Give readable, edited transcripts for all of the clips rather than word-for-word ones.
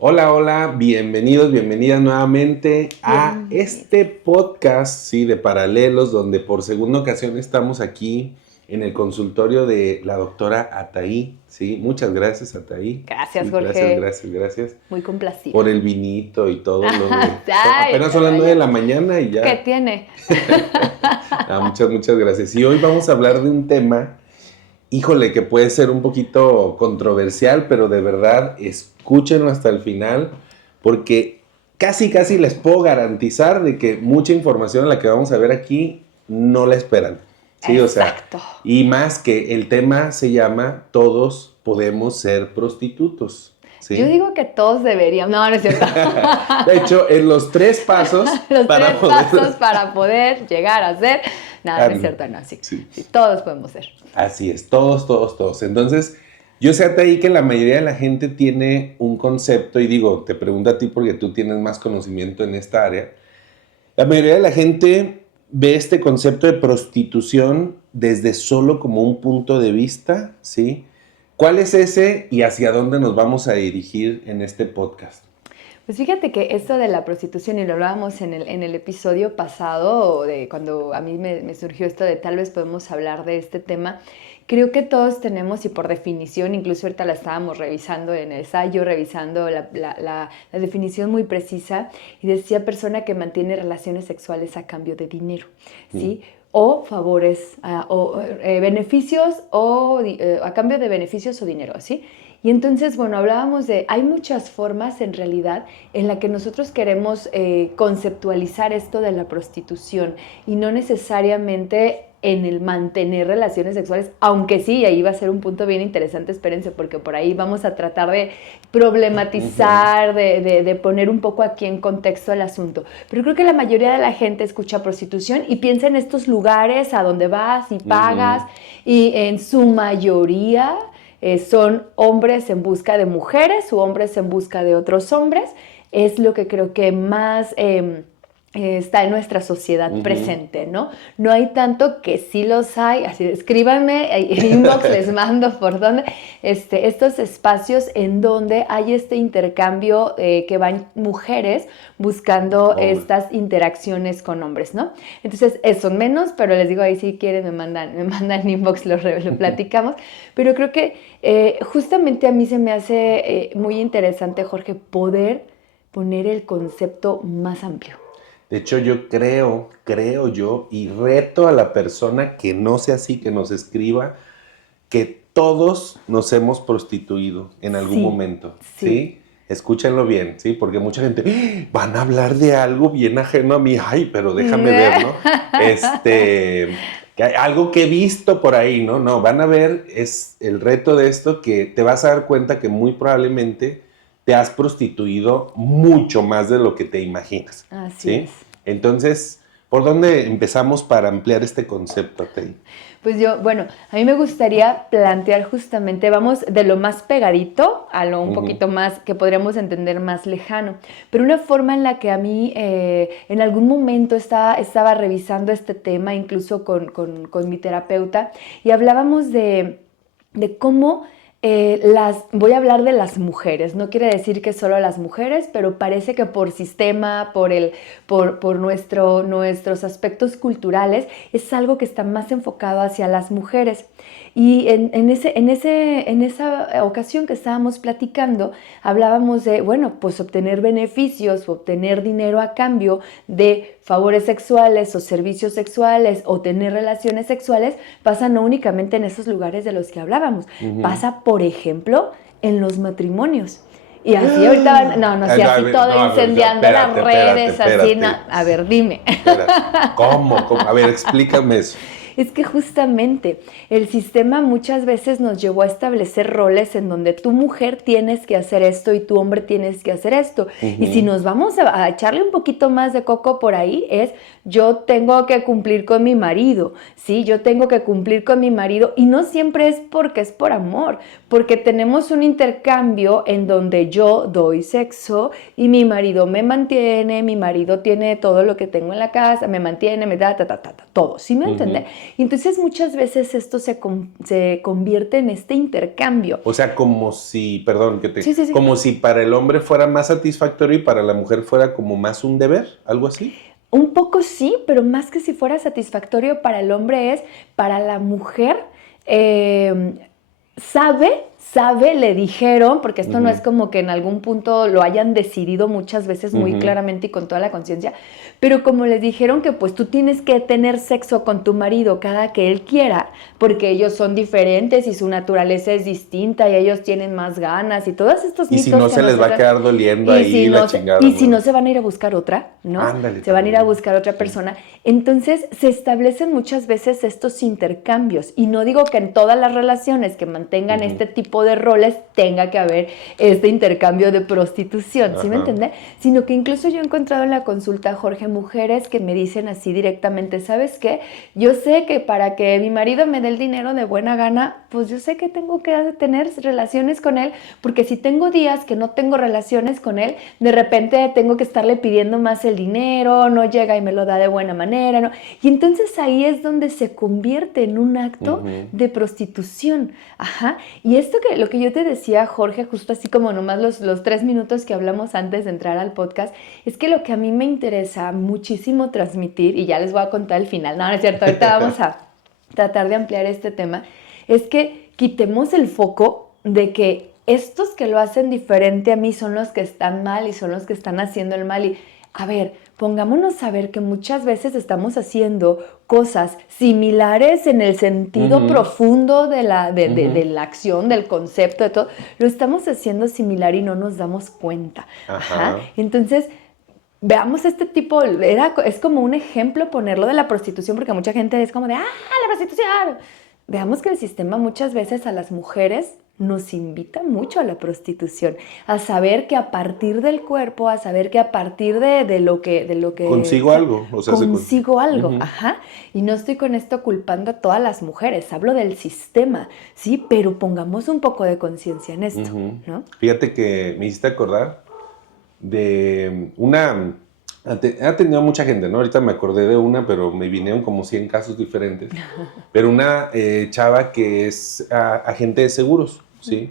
Hola, hola, bienvenidos, bienvenidas nuevamente a este podcast, sí, de Paralelos, donde por segunda ocasión estamos aquí en el consultorio de la doctora Ataí, sí, muchas gracias Ataí. Gracias, sí, Jorge. Gracias. Muy complacida. Por el vinito y todo lo de... Ay, apenas son las 9 de la mañana y ya. ¿Qué tiene? Muchas gracias. Y hoy vamos a hablar de un tema, híjole, que puede ser un poquito controversial, pero de verdad escúchenlo hasta el final, porque casi les puedo garantizar de que mucha información a la que vamos a ver aquí no la esperan. Sí, exacto. O sea, y más que el tema se llama Todos podemos ser prostitutos. ¿Sí? Yo digo que todos deberíamos. No es cierto. De hecho, en los 3 pasos para poder llegar a ser. No es cierto, no, sí, todos podemos ser. Así es, todos. Entonces, yo sé hasta ahí que la mayoría de la gente tiene un concepto, y digo, te pregunto a ti porque tú tienes más conocimiento en esta área. La mayoría de la gente ve este concepto de prostitución desde solo como un punto de vista, ¿sí? ¿Cuál es ese y hacia dónde nos vamos a dirigir en este podcast? Pues fíjate que esto de la prostitución, y lo hablábamos en el episodio pasado, de cuando a mí me surgió esto de tal vez podemos hablar de este tema, creo que todos tenemos, y por definición, incluso ahorita la estábamos revisando en el ensayo, revisando la definición muy precisa, y decía persona que mantiene relaciones sexuales a cambio de dinero, ¿sí? O favores, beneficios, a cambio de beneficios o dinero, ¿sí? Y entonces, bueno, hablábamos de, hay muchas formas en realidad en la que nosotros queremos conceptualizar esto de la prostitución y no necesariamente en el mantener relaciones sexuales, aunque sí, ahí va a ser un punto bien interesante, espérense, porque por ahí vamos a tratar de problematizar, de poner un poco aquí en contexto el asunto. Pero creo que la mayoría de la gente escucha prostitución y piensa en estos lugares a donde vas y pagas, y en su mayoría son hombres en busca de mujeres o hombres en busca de otros hombres. Es lo que creo que más está en nuestra sociedad presente, ¿no? No hay tanto, que sí los hay, así escríbanme, inbox les mando por donde, estos espacios en donde hay este intercambio que van mujeres buscando estas interacciones con hombres, ¿no? Entonces, son menos, pero les digo, ahí si quieren me mandan inbox, lo platicamos, pero creo que justamente a mí se me hace muy interesante, Jorge, poder poner el concepto más amplio. De hecho, yo creo yo, y reto a la persona que no sea así, que nos escriba, que todos nos hemos prostituido en algún momento, ¿sí? Escúchenlo bien, ¿sí? Porque mucha gente, van a hablar de algo bien ajeno a mí, ay, pero déjame ver, ¿no? Algo que he visto por ahí, ¿no? No, van a ver, es el reto de esto, que te vas a dar cuenta que muy probablemente te has prostituido mucho más de lo que te imaginas. Así es. Entonces, ¿por dónde empezamos para ampliar este concepto, Tei? Pues a mí me gustaría plantear justamente, vamos de lo más pegadito a lo un poquito más que podríamos entender más lejano, pero una forma en la que a mí en algún momento estaba revisando este tema, incluso con mi terapeuta, y hablábamos de cómo voy a hablar de las mujeres, no quiere decir que solo las mujeres, pero parece que por sistema, por nuestros aspectos culturales, es algo que está más enfocado hacia las mujeres. Y en esa ocasión que estábamos platicando, hablábamos de, pues obtener beneficios, obtener dinero a cambio de favores sexuales o servicios sexuales o tener relaciones sexuales, pasa no únicamente en esos lugares de los que hablábamos, pasa, por ejemplo, en los matrimonios. Y así ahorita, así todo incendiando las redes, así, no. A ver, dime. ¿Cómo? A ver, explícame eso. Es que justamente el sistema muchas veces nos llevó a establecer roles en donde tu mujer tienes que hacer esto y tu hombre tienes que hacer esto. Y si nos vamos a echarle un poquito más de coco por ahí, es yo tengo que cumplir con mi marido, ¿sí? Yo tengo que cumplir con mi marido y no siempre es porque es por amor, porque tenemos un intercambio en donde yo doy sexo y mi marido me mantiene, mi marido tiene todo lo que tengo en la casa, me mantiene, me da, todo, ¿sí me entiendes? Y entonces muchas veces esto se convierte en este intercambio. O sea, como si, perdón, Sí. como si para el hombre fuera más satisfactorio y para la mujer fuera como más un deber, algo así. Un poco sí, pero más que si fuera satisfactorio para el hombre es para la mujer, sabe, le dijeron, porque esto no es como que en algún punto lo hayan decidido muchas veces muy claramente y con toda la conciencia, pero como les dijeron que pues tú tienes que tener sexo con tu marido cada que él quiera, porque ellos son diferentes y su naturaleza es distinta y ellos tienen más ganas y todos estos mitos. Y si no se les va a quedar doliendo ahí la chingada. Y si no se van a ir a buscar otra, ¿no? Ándale, se van a ir a buscar otra persona. Entonces se establecen muchas veces estos intercambios y no digo que en todas las relaciones que mantengan este tipo de roles tenga que haber este intercambio de prostitución, ¿sí me entiendes? Sino que incluso yo he encontrado en la consulta, Jorge, mujeres que me dicen así directamente, ¿sabes qué? Yo sé que para que mi marido me dé el dinero de buena gana, pues yo sé que tengo que tener relaciones con él, porque si tengo días que no tengo relaciones con él, de repente tengo que estarle pidiendo más el dinero, no llega y me lo da de buena manera, ¿no? Y entonces ahí es donde se convierte en un acto de prostitución. Ajá. Y esto que lo que yo te decía, Jorge, justo así como nomás los 3 minutos que hablamos antes de entrar al podcast, es que lo que a mí me interesa muchísimo transmitir, y ya les voy a contar el final, no es cierto, ahorita vamos a tratar de ampliar este tema, es que quitemos el foco de que estos que lo hacen diferente a mí son los que están mal y son los que están haciendo el mal. Y a ver, pongámonos a ver que muchas veces estamos haciendo cosas similares en el sentido profundo de la acción, del concepto, de todo. Lo estamos haciendo similar y no nos damos cuenta. Ajá. Entonces, veamos este tipo, es como un ejemplo ponerlo de la prostitución, porque mucha gente es como de, ¡ah, la prostitución! Veamos que el sistema muchas veces a las mujeres nos invita mucho a la prostitución, a saber que a partir del cuerpo, a saber que a partir de lo que consigo algo, o sea, consigo algo, ajá. Y no estoy con esto culpando a todas las mujeres, hablo del sistema, sí, pero pongamos un poco de conciencia en esto, ¿no? Fíjate que me hiciste acordar de una. Ha tenido mucha gente, ¿no? Ahorita me acordé de una, pero me vinieron como 100 casos diferentes. Pero una chava que es agente de seguros, ¿sí?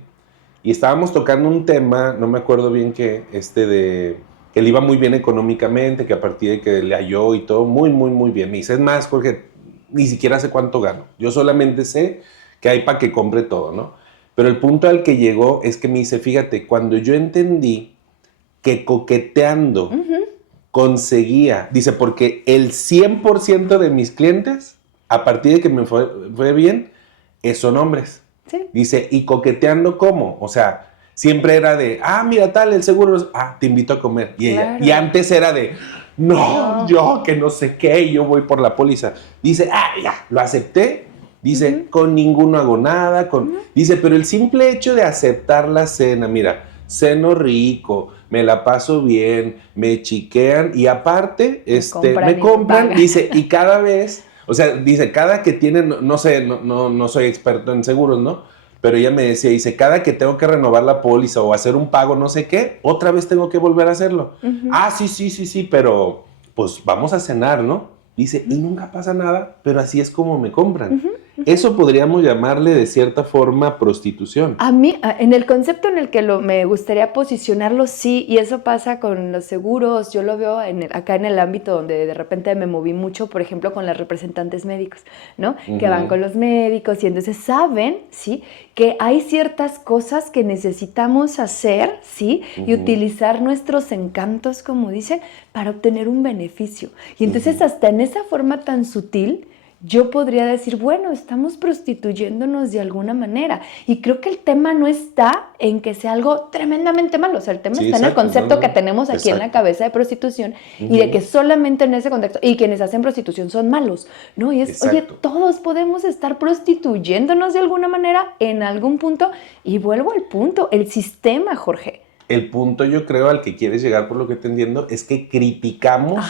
Y estábamos tocando un tema, no me acuerdo bien qué, de que le iba muy bien económicamente, que a partir de que le halló y todo, muy, muy, muy bien. Me dice, es más, Jorge, ni siquiera sé cuánto gano. Yo solamente sé que hay para que compre todo, ¿no? Pero el punto al que llegó es que me dice, fíjate, cuando yo entendí que coqueteando conseguía, dice, porque el 100% de mis clientes, a partir de que me fue bien, son hombres. Sí. Dice, ¿y coqueteando cómo? O sea, siempre era de, mira tal, el seguro, te invito a comer. Y, claro. y antes era de, no, yo que no sé qué, yo voy por la póliza. Dice, ya, lo acepté. Dice, con ninguno hago nada. Dice, pero el simple hecho de aceptar la cena, mira, ceno rico, me la paso bien, me chiquean y aparte me compran, dice, y cada vez, o sea, dice, cada que tienen, no sé, no soy experto en seguros, ¿no? Pero ella me decía, dice, cada que tengo que renovar la póliza o hacer un pago, no sé qué, otra vez tengo que volver a hacerlo. Sí, pero pues vamos a cenar, ¿no? Dice, y nunca pasa nada, pero así es como me compran. Eso podríamos llamarle de cierta forma prostitución. A mí, en el concepto en el que me gustaría posicionarlo, sí, y eso pasa con los seguros. Yo lo veo acá en el ámbito donde de repente me moví mucho, por ejemplo, con las representantes médicos, ¿no? Que van con los médicos y entonces saben, ¿sí? Que hay ciertas cosas que necesitamos hacer, ¿sí? Y utilizar nuestros encantos, como dicen, para obtener un beneficio. Y entonces hasta en esa forma tan sutil, yo podría decir, bueno, estamos prostituyéndonos de alguna manera. Y creo que el tema no está en que sea algo tremendamente malo. O sea, el tema está en el concepto que tenemos aquí en la cabeza de prostitución y de que solamente en ese contexto, y quienes hacen prostitución son malos, ¿no? Y es, oye, todos podemos estar prostituyéndonos de alguna manera en algún punto. Y vuelvo al punto, el sistema, Jorge. El punto, yo creo, al que quieres llegar, por lo que te entiendo, es que criticamos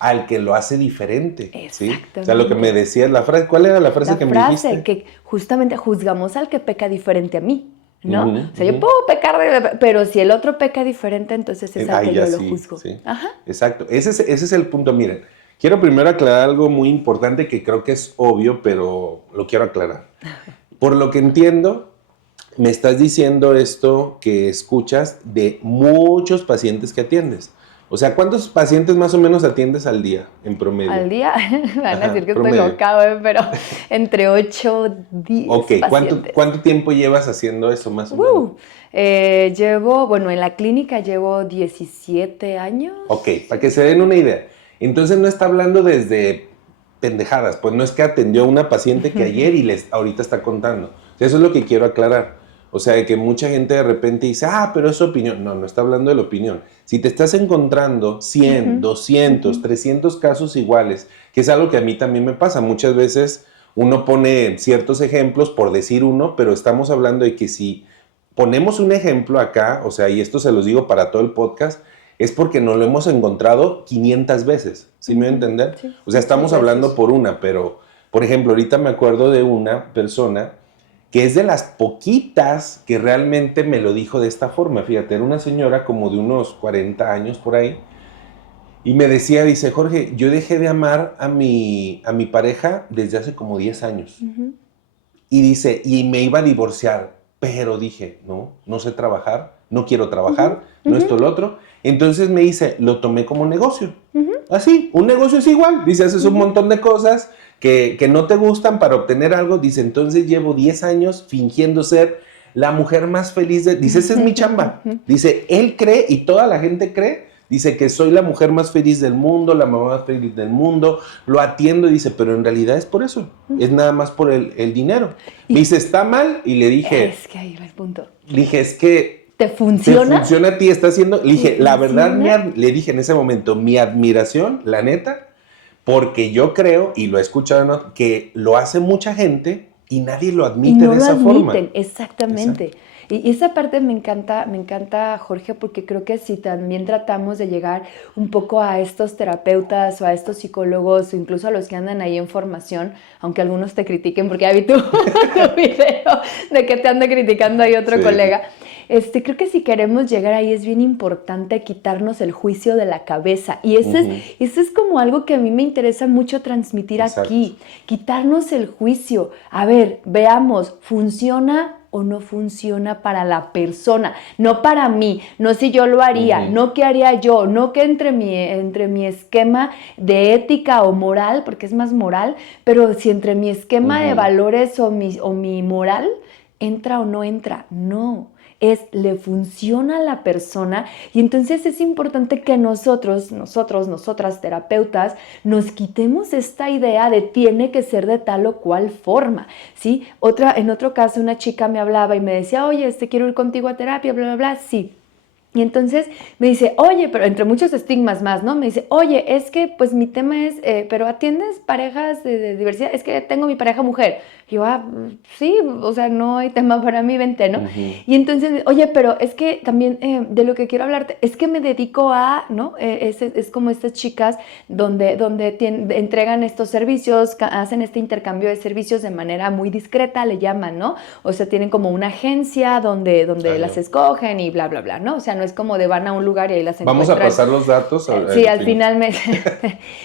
al que lo hace diferente. ¿sí? O sea, lo que me decías, la frase, ¿cuál era la frase que me dijiste? La frase que justamente juzgamos al que peca diferente a mí, ¿no? O sea, yo puedo pecar, pero si el otro peca diferente, entonces es al que yo lo juzgo. Sí. Exacto. Ese es el punto. Miren, quiero primero aclarar algo muy importante que creo que es obvio, pero lo quiero aclarar. Por lo que entiendo, me estás diciendo esto que escuchas de muchos pacientes que atiendes. O sea, ¿cuántos pacientes más o menos atiendes al día, en promedio? Al día, van a decir que promedio. Estoy loca, pero entre 8 y 10 pacientes. ¿Cuánto tiempo llevas haciendo eso, más o menos? Bueno, en la clínica llevo 17 años. Ok, para que se den una idea. Entonces no está hablando desde pendejadas, pues no es que atendió a una paciente que ayer y ahorita está contando. O sea, eso es lo que quiero aclarar. O sea, que mucha gente de repente dice, pero es su opinión. No está hablando de la opinión. Si te estás encontrando 100, 200, 300 casos iguales, que es algo que a mí también me pasa. Muchas veces uno pone ciertos ejemplos por decir uno, pero estamos hablando de que si ponemos un ejemplo acá, o sea, y esto se los digo para todo el podcast, es porque no lo hemos encontrado 500 veces. ¿Sí me voy a entender? Sí, o sea, estamos hablando por una, pero, por ejemplo, ahorita me acuerdo de una persona que es de las poquitas que realmente me lo dijo de esta forma. Fíjate, era una señora como de unos 40 años por ahí, y me decía, dice, Jorge, yo dejé de amar a mi pareja desde hace como 10 años. Y dice, y me iba a divorciar, pero dije, no sé trabajar, no quiero trabajar, no esto, lo otro. Entonces me dice, lo tomé como negocio. Así, un negocio es igual. Dice, haces un montón de cosas que no te gustan para obtener algo. Dice, entonces llevo 10 años fingiendo ser la mujer más feliz de... Dice, esa es mi chamba. Dice, él cree y toda la gente cree. Dice que soy la mujer más feliz del mundo, la mamá más feliz del mundo. Lo atiendo, dice, pero en realidad es por eso. Es nada más por el dinero. Me dice, ¿está mal? Y le dije... Es que ahí va el punto. Le dije, es que... ¿Te funciona? ¿Te funciona a ti? ¿Está haciendo? Le dije, la verdad, le dije en ese momento, mi admiración, la neta, porque yo creo, y lo he escuchado, que lo hace mucha gente y nadie lo admite de esa forma. Exactamente. Exacto. Y esa parte me encanta, Jorge, porque creo que si también tratamos de llegar un poco a estos terapeutas o a estos psicólogos o incluso a los que andan ahí en formación, aunque algunos te critiquen, porque ya vi tu video de que te anda criticando ahí otro colega. Creo que si queremos llegar ahí es bien importante quitarnos el juicio de la cabeza. Y eso es como algo que a mí me interesa mucho transmitir aquí. Quitarnos el juicio. A ver, veamos, ¿funciona o no funciona para la persona? No para mí, no si yo lo haría, no qué haría yo, no que entre mi esquema de ética o moral, porque es más moral, pero si entre mi esquema de valores o mi moral entra o no entra, no. Le funciona a la persona y entonces es importante que nosotras, terapeutas, nos quitemos esta idea de tiene que ser de tal o cual forma, ¿sí? En otro caso, una chica me hablaba y me decía, oye, quiero ir contigo a terapia, bla, bla, bla, sí. Y entonces me dice, oye, pero entre muchos estigmas más, ¿no? Me dice, oye, es que pues mi tema es, pero ¿atiendes parejas de diversidad? Es que tengo mi pareja mujer. Y yo, sí, o sea, no hay tema para mí, vente, ¿no? Y entonces, oye, pero es que también de lo que quiero hablarte, es que me dedico a, ¿no? Es como estas chicas donde entregan estos servicios, hacen este intercambio de servicios de manera muy discreta, le llaman, ¿no? O sea, tienen como una agencia donde las escogen y bla, bla, bla, ¿no? O sea, no es como de van a un lugar y ahí las encuentran. Vamos a pasar los datos. Sí, al final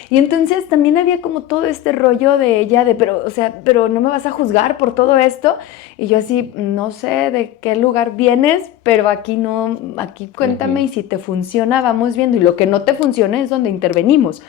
Y entonces también había como todo este rollo de ella, pero no me vas a juzgar por todo esto. Y yo así, no sé de qué lugar vienes, pero aquí cuéntame y si te funciona, vamos viendo. Y lo que no te funciona es donde intervenimos,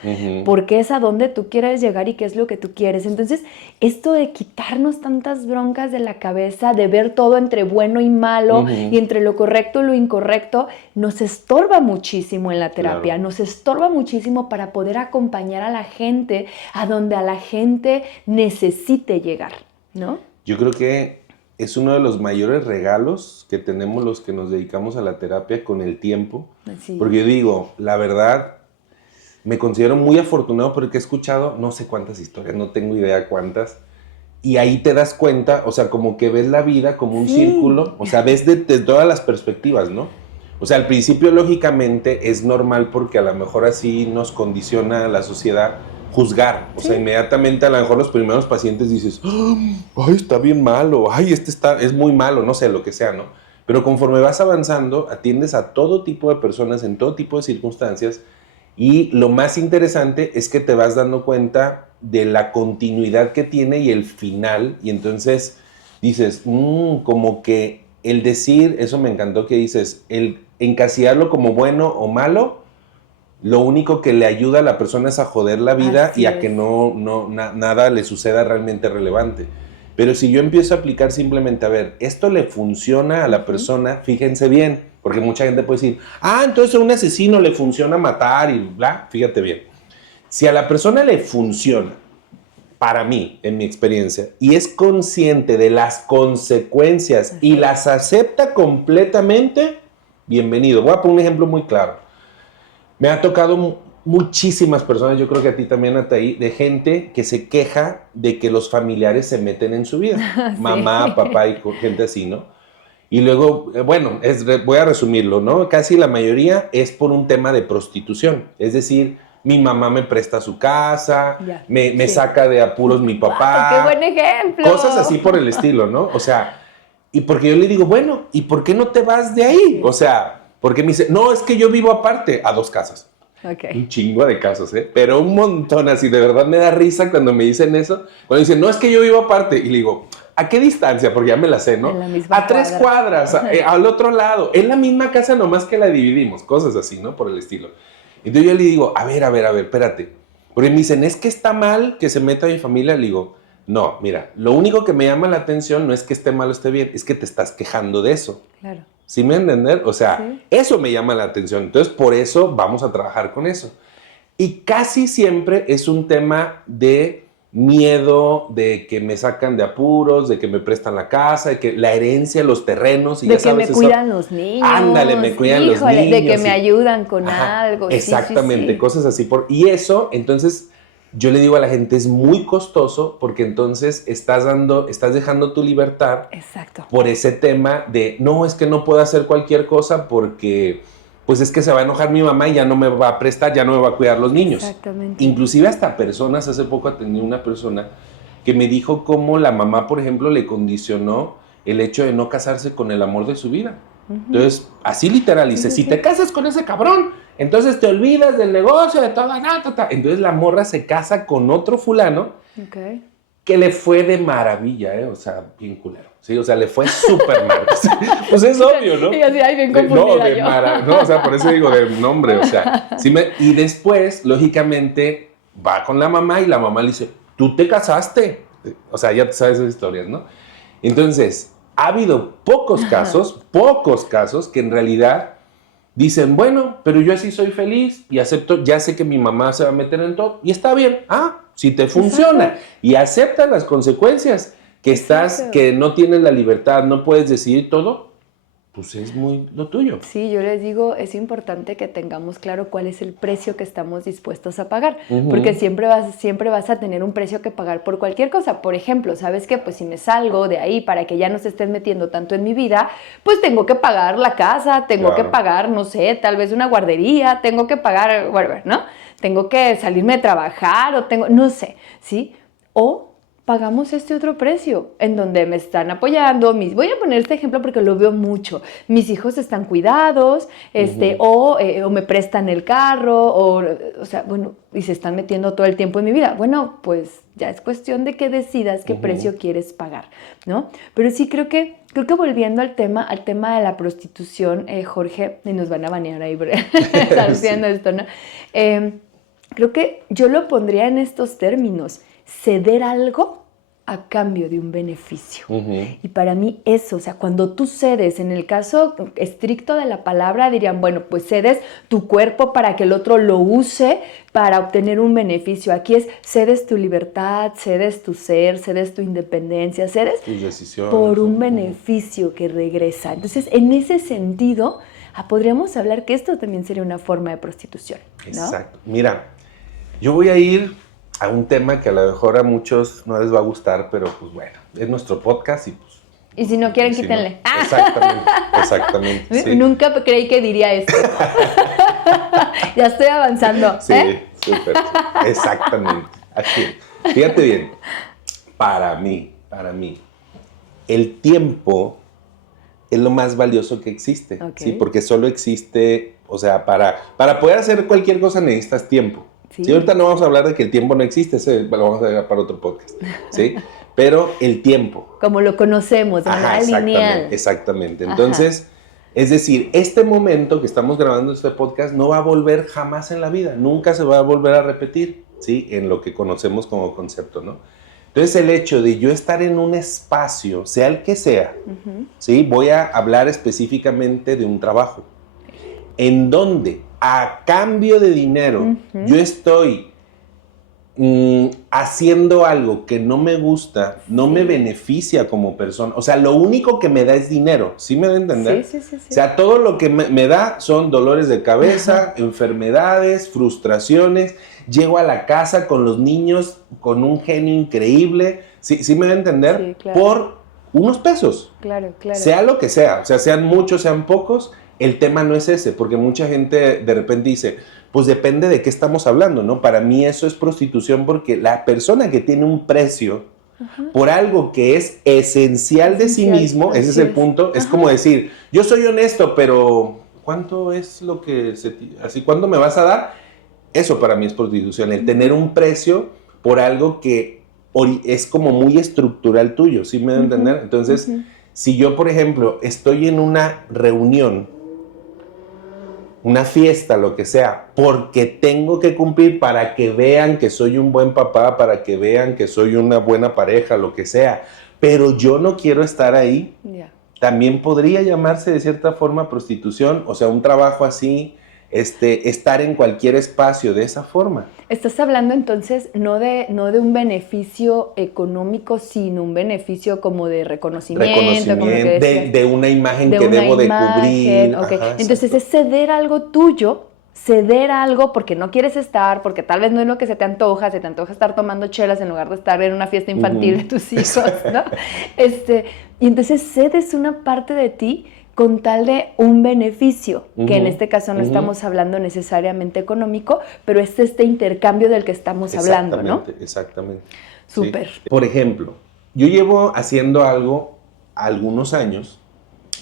porque es a donde tú quieres llegar y qué es lo que tú quieres. Entonces, esto de quitarnos tantas broncas de la cabeza, de ver todo entre bueno y malo y entre lo correcto y lo incorrecto, nos estorba muchísimo en la terapia, Claro. nos estorba muchísimo para poder acompañar a la gente a donde a la gente necesite llegar, ¿no? Yo creo que es uno de los mayores regalos que tenemos los que nos dedicamos a la terapia con el tiempo. Así. Porque yo digo, la verdad, me considero muy afortunado porque he escuchado no sé cuántas historias, no tengo idea cuántas. Y ahí te das cuenta, o sea, como que ves la vida como un círculo, o sea, ves de todas las perspectivas, ¿no? O sea, al principio, lógicamente, es normal porque a lo mejor así nos condiciona la sociedad juzgar. O sea, inmediatamente a lo mejor los primeros pacientes dices, ay, está bien malo, ay, es muy malo, no sé, lo que sea, ¿no? Pero conforme vas avanzando, atiendes a todo tipo de personas en todo tipo de circunstancias y lo más interesante es que te vas dando cuenta de la continuidad que tiene y el final, y entonces dices, como que el decir, eso me encantó que dices, el encasillarlo como bueno o malo, lo único que le ayuda a la persona es a joder la vida Así y a es. que nada le suceda realmente relevante. Pero si yo empiezo a aplicar simplemente, a ver, esto le funciona a la persona, fíjense bien, porque mucha gente puede decir, entonces a un asesino le funciona matar y bla, fíjate bien. Si a la persona le funciona, para mí, en mi experiencia, y es consciente de las consecuencias y las acepta completamente, bienvenido. Voy a poner un ejemplo muy claro. Me ha tocado muchísimas personas, yo creo que a ti también, Ataí, de gente que se queja de que los familiares se meten en su vida. Sí. Mamá, papá y gente así, ¿no? Y luego, bueno, voy a resumirlo, ¿no? Casi la mayoría es por un tema de prostitución. Es decir, mi mamá me presta su casa, Ya, me sí. saca de apuros mi papá. ¡Qué buen ejemplo! Cosas así por el estilo, ¿no? O sea, y porque yo le digo, bueno, ¿y por qué no te vas de ahí? O sea, porque me dice, no, es que yo vivo aparte, a 2 casas. Okay. Un chingo de casos, ¿eh? Pero un montón así, de verdad me da risa cuando me dicen eso. Cuando dicen, no, es que yo vivo aparte. Y le digo, ¿a qué distancia? Porque ya me la sé, ¿no? En la misma a 3 cuadras, al otro lado. En la misma casa, nomás que la dividimos. Cosas así, ¿no? Por el estilo. Entonces yo le digo, a ver, espérate. Porque me dicen, ¿es que está mal que se meta mi familia? Le digo, no, mira, lo único que me llama la atención no es que esté mal o esté bien, es que te estás quejando de eso. Claro. ¿Sí me entienden? O sea, Sí. eso me llama la atención. Entonces, por eso vamos a trabajar con eso. Y casi siempre es un tema de miedo, de que me sacan de apuros, de que me prestan la casa, de que la herencia, los terrenos, y de ya que sabes me eso. cuidan los niños. Ándale, me cuidan los niños. De que me ayudan con algo. Exactamente, Sí. cosas así. Y eso, entonces, yo le digo a la gente, es muy costoso porque entonces estás dejando tu libertad. Exacto. Por ese tema de, no, es que no puedo hacer cualquier cosa porque, pues es que se va a enojar mi mamá y ya no me va a prestar, ya no me va a cuidar los niños. Exactamente. Inclusive hasta personas, hace poco atendí una persona que me dijo cómo la mamá, por ejemplo, le condicionó el hecho de no casarse con el amor de su vida. Entonces, así literal, dice, si te casas con ese cabrón, entonces te olvidas del negocio, de toda ta. Entonces la morra se casa con otro fulano que le fue de maravilla, o sea, bien culero. Sí, o sea, le fue súper mal. Pues es obvio, ¿no? Y así, ay, bien confundida no, o sea, por eso digo de nombre, o sea. Y después, lógicamente, va con la mamá y la mamá le dice, tú te casaste. O sea, ya te sabes esas historias, ¿no? Entonces, ha habido pocos casos que en realidad dicen, bueno, pero yo así soy feliz y acepto, ya sé que mi mamá se va a meter en todo y está bien. Si te funciona y aceptas las consecuencias, que no tienes la libertad, no puedes decidir todo, pues es muy lo tuyo. Sí, yo les digo, es importante que tengamos claro cuál es el precio que estamos dispuestos a pagar, porque siempre vas a tener un precio que pagar por cualquier cosa. Por ejemplo, ¿sabes qué? Pues si me salgo de ahí para que ya no se estén metiendo tanto en mi vida, pues tengo que pagar la casa, tengo que pagar, no sé, tal vez una guardería, tengo que pagar, whatever, ¿no? Tengo que salirme de trabajar no sé, ¿sí? O pagamos este otro precio, en donde me están apoyando, voy a poner este ejemplo porque lo veo mucho, mis hijos están cuidados, o me prestan el carro, o sea, bueno, y se están metiendo todo el tiempo en mi vida. Bueno, pues ya es cuestión de que decidas qué precio quieres pagar, ¿no? Pero sí creo que volviendo al tema de la prostitución, Jorge, y nos van a banear ahí por estar haciendo esto, ¿no? Creo que yo lo pondría en estos términos: ceder algo a cambio de un beneficio. Uh-huh. Y para mí eso, o sea, cuando tú cedes, en el caso estricto de la palabra, dirían, bueno, pues cedes tu cuerpo para que el otro lo use para obtener un beneficio. Aquí es, cedes tu libertad, cedes tu ser, cedes tu independencia, cedes tus decisiones por un beneficio que regresa. Entonces, en ese sentido, podríamos hablar que esto también sería una forma de prostitución, ¿no? Exacto. Mira, yo voy a ir a un tema que a lo mejor a muchos no les va a gustar, pero pues bueno, es nuestro podcast y pues... Y si no quieren, quítenle. No, exactamente. Sí. Nunca creí que diría esto. Ya estoy avanzando. Sí, súper. Exactamente. Aquí. Fíjate bien. Para mí, el tiempo es lo más valioso que existe. Okay. ¿Sí? Porque solo existe, o sea, para poder hacer cualquier cosa necesitas tiempo. Sí. Ahorita no vamos a hablar de que el tiempo no existe, eso lo vamos a dejar para otro podcast, ¿sí? Pero el tiempo. Como lo conocemos, de manera lineal. Exactamente. Entonces, es decir, este momento que estamos grabando este podcast no va a volver jamás en la vida, nunca se va a volver a repetir, ¿sí? En lo que conocemos como concepto, ¿no? Entonces, el hecho de yo estar en un espacio, sea el que sea, ¿sí? Voy a hablar específicamente de un trabajo, en donde a cambio de dinero yo estoy haciendo algo que no me gusta, no me beneficia como persona. O sea, lo único que me da es dinero, ¿sí me da a entender? Sí. O sea, todo lo que me da son dolores de cabeza, enfermedades, frustraciones. Llego a la casa con los niños con un genio increíble, ¿sí me da a entender? Sí, claro. Por unos pesos. Claro. Sea lo que sea, o sea, sean muchos, sean pocos, el tema no es ese, porque mucha gente de repente dice, pues depende de qué estamos hablando, ¿no? Para mí eso es prostitución porque la persona que tiene un precio por algo que es esencial de sí mismo, ese es el punto, es como decir, yo soy honesto, pero ¿cuánto es lo que así, cuánto me vas a dar? Eso para mí es prostitución, el tener un precio por algo que es como muy estructural tuyo, ¿sí me da a entender? Entonces, si yo, por ejemplo, estoy en una reunión, una fiesta, lo que sea, porque tengo que cumplir para que vean que soy un buen papá, para que vean que soy una buena pareja, lo que sea, pero yo no quiero estar ahí, también podría llamarse de cierta forma prostitución, o sea, un trabajo así, estar en cualquier espacio de esa forma. Estás hablando entonces no de un beneficio económico, sino un beneficio como de reconocimiento como de una imagen que debo de cubrir. Okay. Ajá, entonces es ceder algo tuyo, ceder algo porque no quieres estar, porque tal vez no es lo que se te antoja estar tomando chelas en lugar de estar en una fiesta infantil de tus hijos, ¿no? Y entonces cedes una parte de ti con tal de un beneficio, que en este caso no estamos hablando necesariamente económico, pero es este intercambio del que estamos hablando, ¿no? Exactamente. Súper. Sí. Por ejemplo, yo llevo haciendo algo algunos años,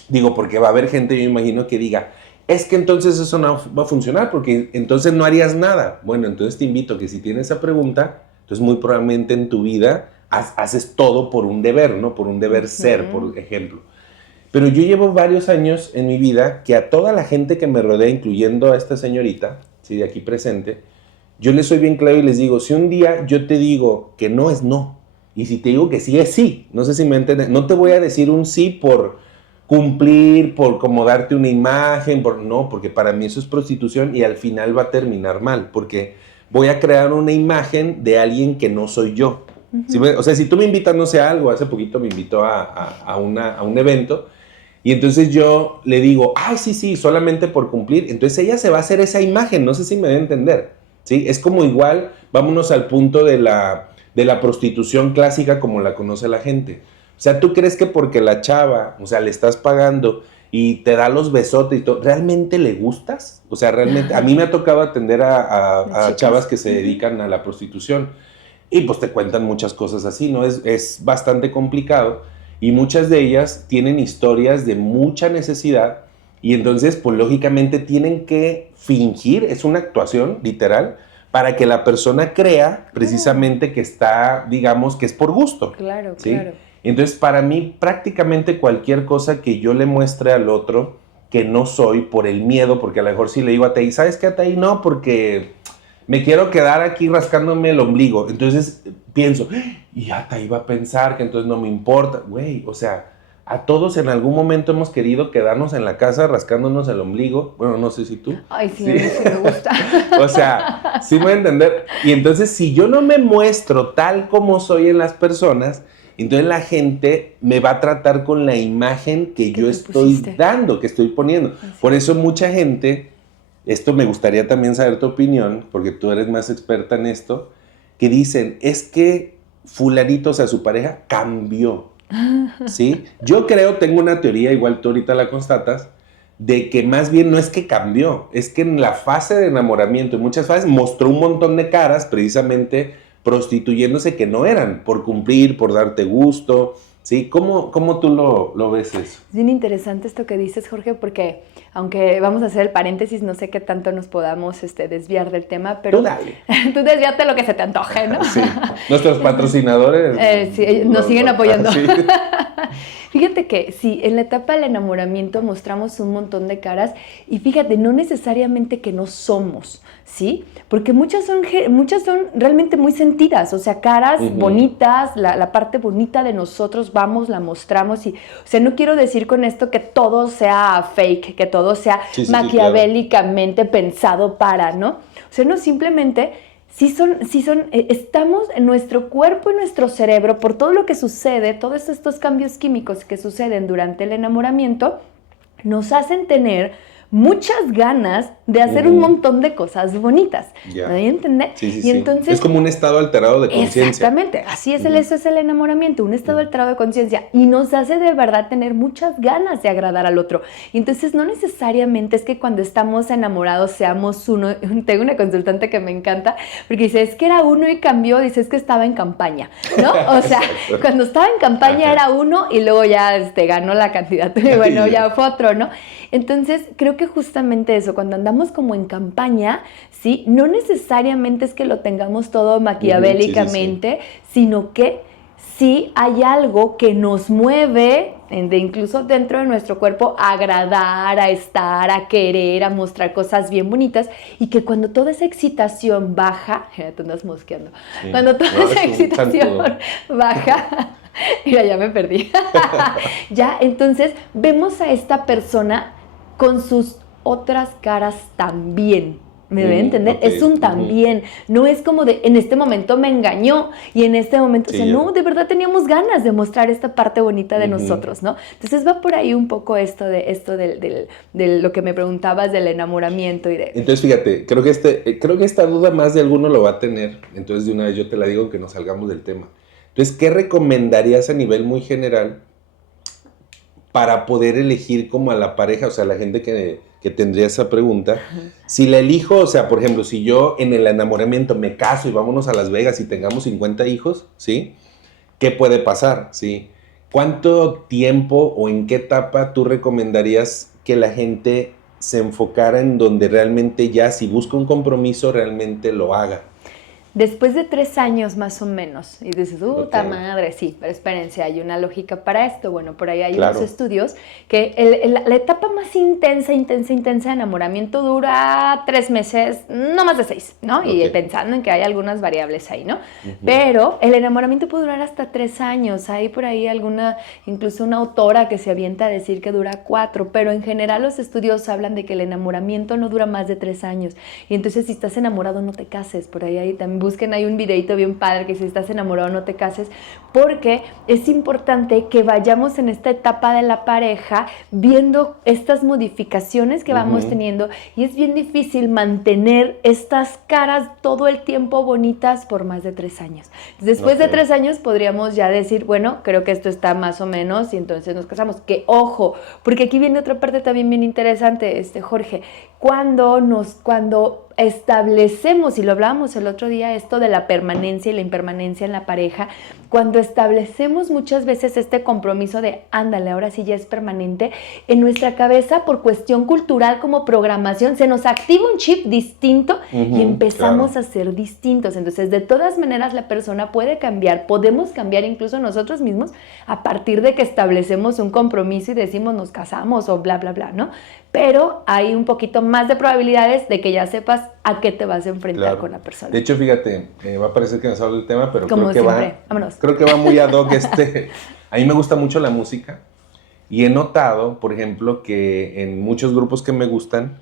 digo, porque va a haber gente, yo imagino, que diga, es que entonces eso no va a funcionar, porque entonces no harías nada. Bueno, entonces te invito a que si tienes esa pregunta, entonces muy probablemente en tu vida haces todo por un deber, ¿no? Por un deber ser, por ejemplo. Pero yo llevo varios años en mi vida que a toda la gente que me rodea, incluyendo a esta señorita, ¿sí? De aquí presente, yo les soy bien claro y les digo, si un día yo te digo que no es no, y si te digo que sí es sí, no sé si me entiendes, no te voy a decir un sí por cumplir, por como darte una imagen, no, porque para mí eso es prostitución y al final va a terminar mal, porque voy a crear una imagen de alguien que no soy yo. ¿Sí? O sea, si tú me invitas, no sé, a algo, hace poquito me invitó a un evento, y entonces yo le digo, ay, sí, solamente por cumplir. Entonces ella se va a hacer esa imagen, no sé si me debe entender, ¿sí? Es como igual, vámonos al punto de la prostitución clásica como la conoce la gente. O sea, ¿tú crees que porque la chava, o sea, le estás pagando y te da los besotes y todo, ¿realmente le gustas? O sea, realmente, a mí me ha tocado atender a chavas que se dedican a la prostitución y pues te cuentan muchas cosas así, ¿no? Es bastante complicado. Y muchas de ellas tienen historias de mucha necesidad y entonces, pues lógicamente tienen que fingir, es una actuación literal, para que la persona crea precisamente que está, digamos, que es por gusto. Claro, ¿sí? claro. Entonces, para mí, prácticamente cualquier cosa que yo le muestre al otro que no soy por el miedo, porque a lo mejor si le digo a Tei, ¿sabes qué, Tei? No, porque me quiero quedar aquí rascándome el ombligo. Entonces pienso, y hasta iba a pensar que entonces no me importa. Güey, o sea, a todos en algún momento hemos querido quedarnos en la casa rascándonos el ombligo. Bueno, no sé si tú. Ay, sí, a mí sí me gusta. O sea, sí me voy a entender. Y entonces, si yo no me muestro tal como soy en las personas, entonces la gente me va a tratar con la imagen que yo estoy dando, que estoy poniendo. Así. Por eso mucha gente, esto me gustaría también saber tu opinión, porque tú eres más experta en esto, que dicen, es que fulanito, o sea, su pareja cambió, ¿sí? Yo creo, tengo una teoría, igual tú ahorita la constatas, de que más bien no es que cambió, es que en la fase de enamoramiento, en muchas fases, mostró un montón de caras, precisamente prostituyéndose que no eran, por cumplir, por darte gusto, ¿sí? ¿Cómo tú lo ves eso? Es bien interesante esto que dices, Jorge, porque aunque vamos a hacer el paréntesis, no sé qué tanto nos podamos desviar del tema, pero tú dale. Tú desviate lo que se te antoje, ¿no? Sí, nuestros patrocinadores sí, nos siguen apoyando. Sí. Fíjate que sí, en la etapa del enamoramiento mostramos un montón de caras y fíjate, no necesariamente que no somos, ¿sí? Porque muchas son realmente muy sentidas, o sea, caras bonitas, la parte bonita de nosotros vamos, la mostramos y, o sea, no quiero decir con esto que todo sea fake, que todo sea maquiavélicamente pensado para, ¿no? O sea, no, simplemente estamos en nuestro cuerpo y nuestro cerebro por todo lo que sucede, todos estos cambios químicos que suceden durante el enamoramiento, nos hacen tener muchas ganas de hacer un montón de cosas bonitas. ¿Me doy a entender? Sí, y entonces, es como un estado alterado de conciencia. Exactamente, así es, eso es el enamoramiento, un estado alterado de conciencia y nos hace de verdad tener muchas ganas de agradar al otro. Y entonces no necesariamente es que cuando estamos enamorados seamos uno. Tengo una consultante que me encanta porque dice, es que era uno y cambió, dice, es que estaba en campaña, ¿no? O sea, cuando estaba en campaña era uno y luego ya ganó la candidatura y bueno, ya fue otro, ¿no? Entonces, creo que justamente eso, cuando andamos como en campaña, ¿sí? No necesariamente es que lo tengamos todo maquiavélicamente, sino que sí hay algo que nos mueve, incluso dentro de nuestro cuerpo, a agradar, a estar, a querer, a mostrar cosas bien bonitas, y que cuando toda esa excitación baja, ya te andas mosqueando, cuando toda esa excitación baja... Mira, ya me perdí. Ya, entonces vemos a esta persona con sus otras caras también. ¿Me debe entender? Es un también. No es como de, en este momento me engañó y en este momento, o sea, no, de verdad teníamos ganas de mostrar esta parte bonita de nosotros, ¿no? Entonces va por ahí un poco esto de lo que me preguntabas del enamoramiento y de... Entonces, fíjate, creo que esta duda más de alguno lo va a tener. Entonces, de una vez yo te la digo, que nos salgamos del tema. Entonces, ¿qué recomendarías a nivel muy general para poder elegir como a la pareja, o sea, la gente que tendría esa pregunta? Si la elijo, o sea, por ejemplo, si yo en el enamoramiento me caso y vámonos a Las Vegas y tengamos 50 hijos, ¿sí? ¿Qué puede pasar? ¿Sí? ¿Cuánto tiempo o en qué etapa tú recomendarías que la gente se enfocara en donde realmente ya, si busca un compromiso, realmente lo haga? Después de 3 años más o menos, y dices, puta madre, sí, pero espérense, hay una lógica para esto. Bueno, por ahí hay unos estudios que la etapa más intensa de enamoramiento dura 3 meses, no más de 6, ¿no? Y pensando en que hay algunas variables ahí, ¿no? Pero el enamoramiento puede durar hasta 3 años. Hay por ahí incluso una autora que se avienta a decir que dura 4, pero en general los estudios hablan de que el enamoramiento no dura más de 3 años. Y entonces si estás enamorado no te cases, por ahí también busquen, hay un videito bien padre que si estás enamorado no te cases, porque es importante que vayamos en esta etapa de la pareja viendo estas modificaciones que vamos teniendo, y es bien difícil mantener estas caras todo el tiempo bonitas por más de 3 años. Después de 3 años podríamos ya decir, bueno, creo que esto está más o menos y entonces nos casamos. Que ojo, porque aquí viene otra parte también bien interesante, Jorge, cuando establecemos, y lo hablábamos el otro día, esto de la permanencia y la impermanencia en la pareja, cuando establecemos muchas veces este compromiso de, ándale, ahora sí ya es permanente, en nuestra cabeza, por cuestión cultural como programación, se nos activa un chip distinto y empezamos a ser distintos. Entonces, de todas maneras, la persona puede cambiar, podemos cambiar incluso nosotros mismos a partir de que establecemos un compromiso y decimos nos casamos o bla, bla, bla, ¿no? Pero hay un poquito más de probabilidades de que ya sepas a qué te vas a enfrentar con la persona. De hecho, fíjate, va a parecer que nos habla del tema, pero como creo que siempre. Vámonos. creo que va muy ad hoc A mí me gusta mucho la música y he notado, por ejemplo, que en muchos grupos que me gustan,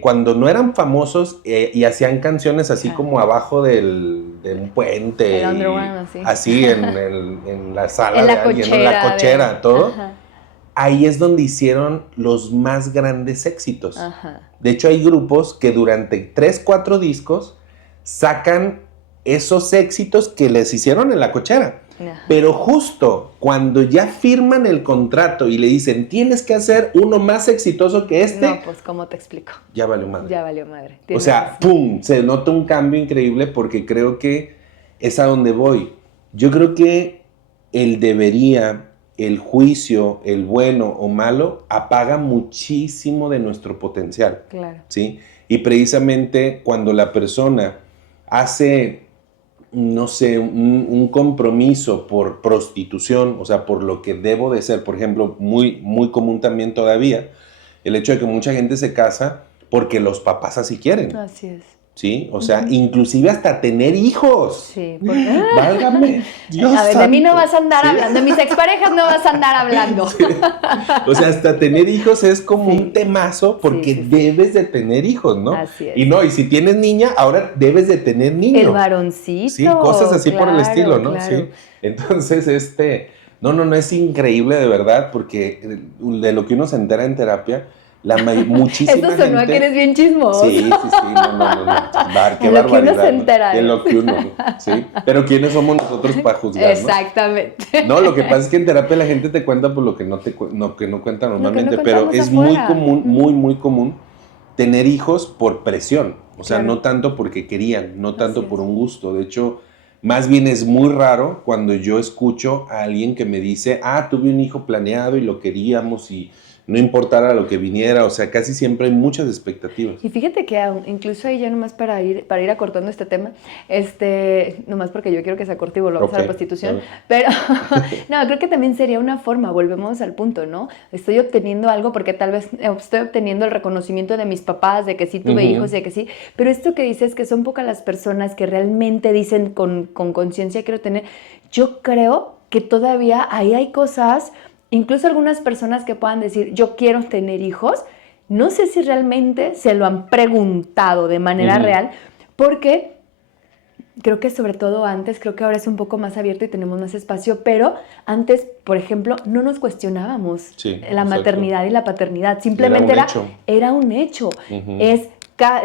cuando no eran famosos y hacían canciones así como abajo de un puente, el underground, así en la sala en de la alguien, cochera, en la cochera, todo. Ajá. Ahí es donde hicieron los más grandes éxitos. Ajá. De hecho, hay grupos que durante 3, 4 discos sacan esos éxitos que les hicieron en la cochera. Ajá. Pero justo cuando ya firman el contrato y le dicen, tienes que hacer uno más exitoso que este. No, pues, ¿cómo te explico? Ya valió madre. Ya valió madre. O sea, ¡pum! Se nota un cambio increíble porque creo que es a donde voy. Yo creo que el debería, el juicio, el bueno o malo, apaga muchísimo de nuestro potencial. Claro. ¿Sí? Y precisamente cuando la persona hace, no sé, un compromiso por prostitución, o sea, por lo que debo de ser, por ejemplo, muy, muy común también todavía, el hecho de que mucha gente se casa porque los papás así quieren. Así es. ¿Sí? O sea, inclusive hasta tener hijos. Sí, porque... Válgame, Dios a ver, santo. de mí no vas a andar hablando, de mis exparejas no vas a andar hablando. Sí. O sea, hasta tener hijos es como un temazo porque debes de tener hijos, ¿no? Así es. Y si tienes niña, ahora debes de tener niño. El varoncito. Sí, cosas así por el estilo, ¿no? Claro. Sí. Entonces, no, es increíble de verdad porque de lo que uno se entera en terapia, muchísima gente... Eso sonó a que eres bien chismoso. Sí, no. Qué en barbaridad. lo que uno se entera. En lo que uno, sí. Pero ¿quiénes somos nosotros para juzgar, Exactamente. No, lo que pasa es que en terapia la gente te cuenta por lo que no cuenta normalmente, pero es afuera. muy común tener hijos por presión. O sea, claro. no tanto porque querían, no tanto por un gusto. De hecho, más bien es muy raro cuando yo escucho a alguien que me dice, tuve un hijo planeado y lo queríamos y no importara lo que viniera, o sea, casi siempre hay muchas expectativas. Y fíjate que incluso ahí ya nomás para ir acortando este tema, nomás porque yo quiero que se acorte y volvamos a la prostitución, pero no, creo que también sería una forma, volvemos al punto, ¿no? Estoy obteniendo algo porque tal vez estoy obteniendo el reconocimiento de mis papás, de que sí tuve hijos y de que sí, pero esto que dices que son pocas las personas que realmente dicen con conciencia quiero tener, yo creo que todavía ahí hay cosas... Incluso algunas personas que puedan decir, yo quiero tener hijos, no sé si realmente se lo han preguntado de manera real, porque creo que sobre todo antes, creo que ahora es un poco más abierto y tenemos más espacio, pero antes, por ejemplo, no nos cuestionábamos la maternidad y la paternidad, simplemente era un hecho.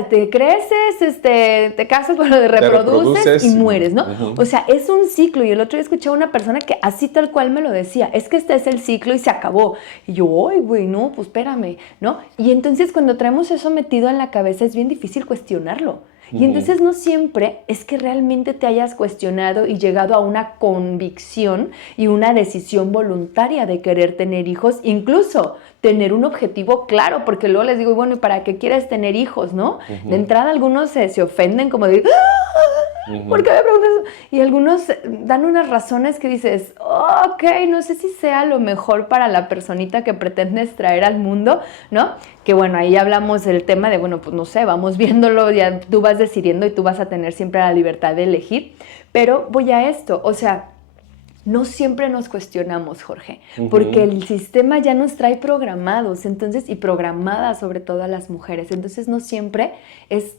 Te creces, te casas, bueno, te reproduces y mueres, ¿no? O sea, es un ciclo. Y el otro día escuché a una persona que así tal cual me lo decía, es que este es el ciclo y se acabó. Y yo, ay, güey, no, pues espérame, ¿no? Y entonces cuando traemos eso metido en la cabeza es bien difícil cuestionarlo. Y entonces no siempre es que realmente te hayas cuestionado y llegado a una convicción y una decisión voluntaria de querer tener hijos, incluso tener un objetivo claro, porque luego les digo, bueno, ¿y para qué quieres tener hijos, no? De entrada algunos se ofenden como de, ¿por qué me preguntas eso? Y algunos dan unas razones que dices, ok, no sé si sea lo mejor para la personita que pretendes traer al mundo, ¿no? Que bueno, ahí hablamos del tema de, bueno, pues no sé, vamos viéndolo, ya tú vas decidiendo y tú vas a tener siempre la libertad de elegir, pero voy a esto, o sea, no siempre nos cuestionamos, Jorge, porque el sistema ya nos trae programados, entonces, y programadas sobre todo a las mujeres, entonces no siempre es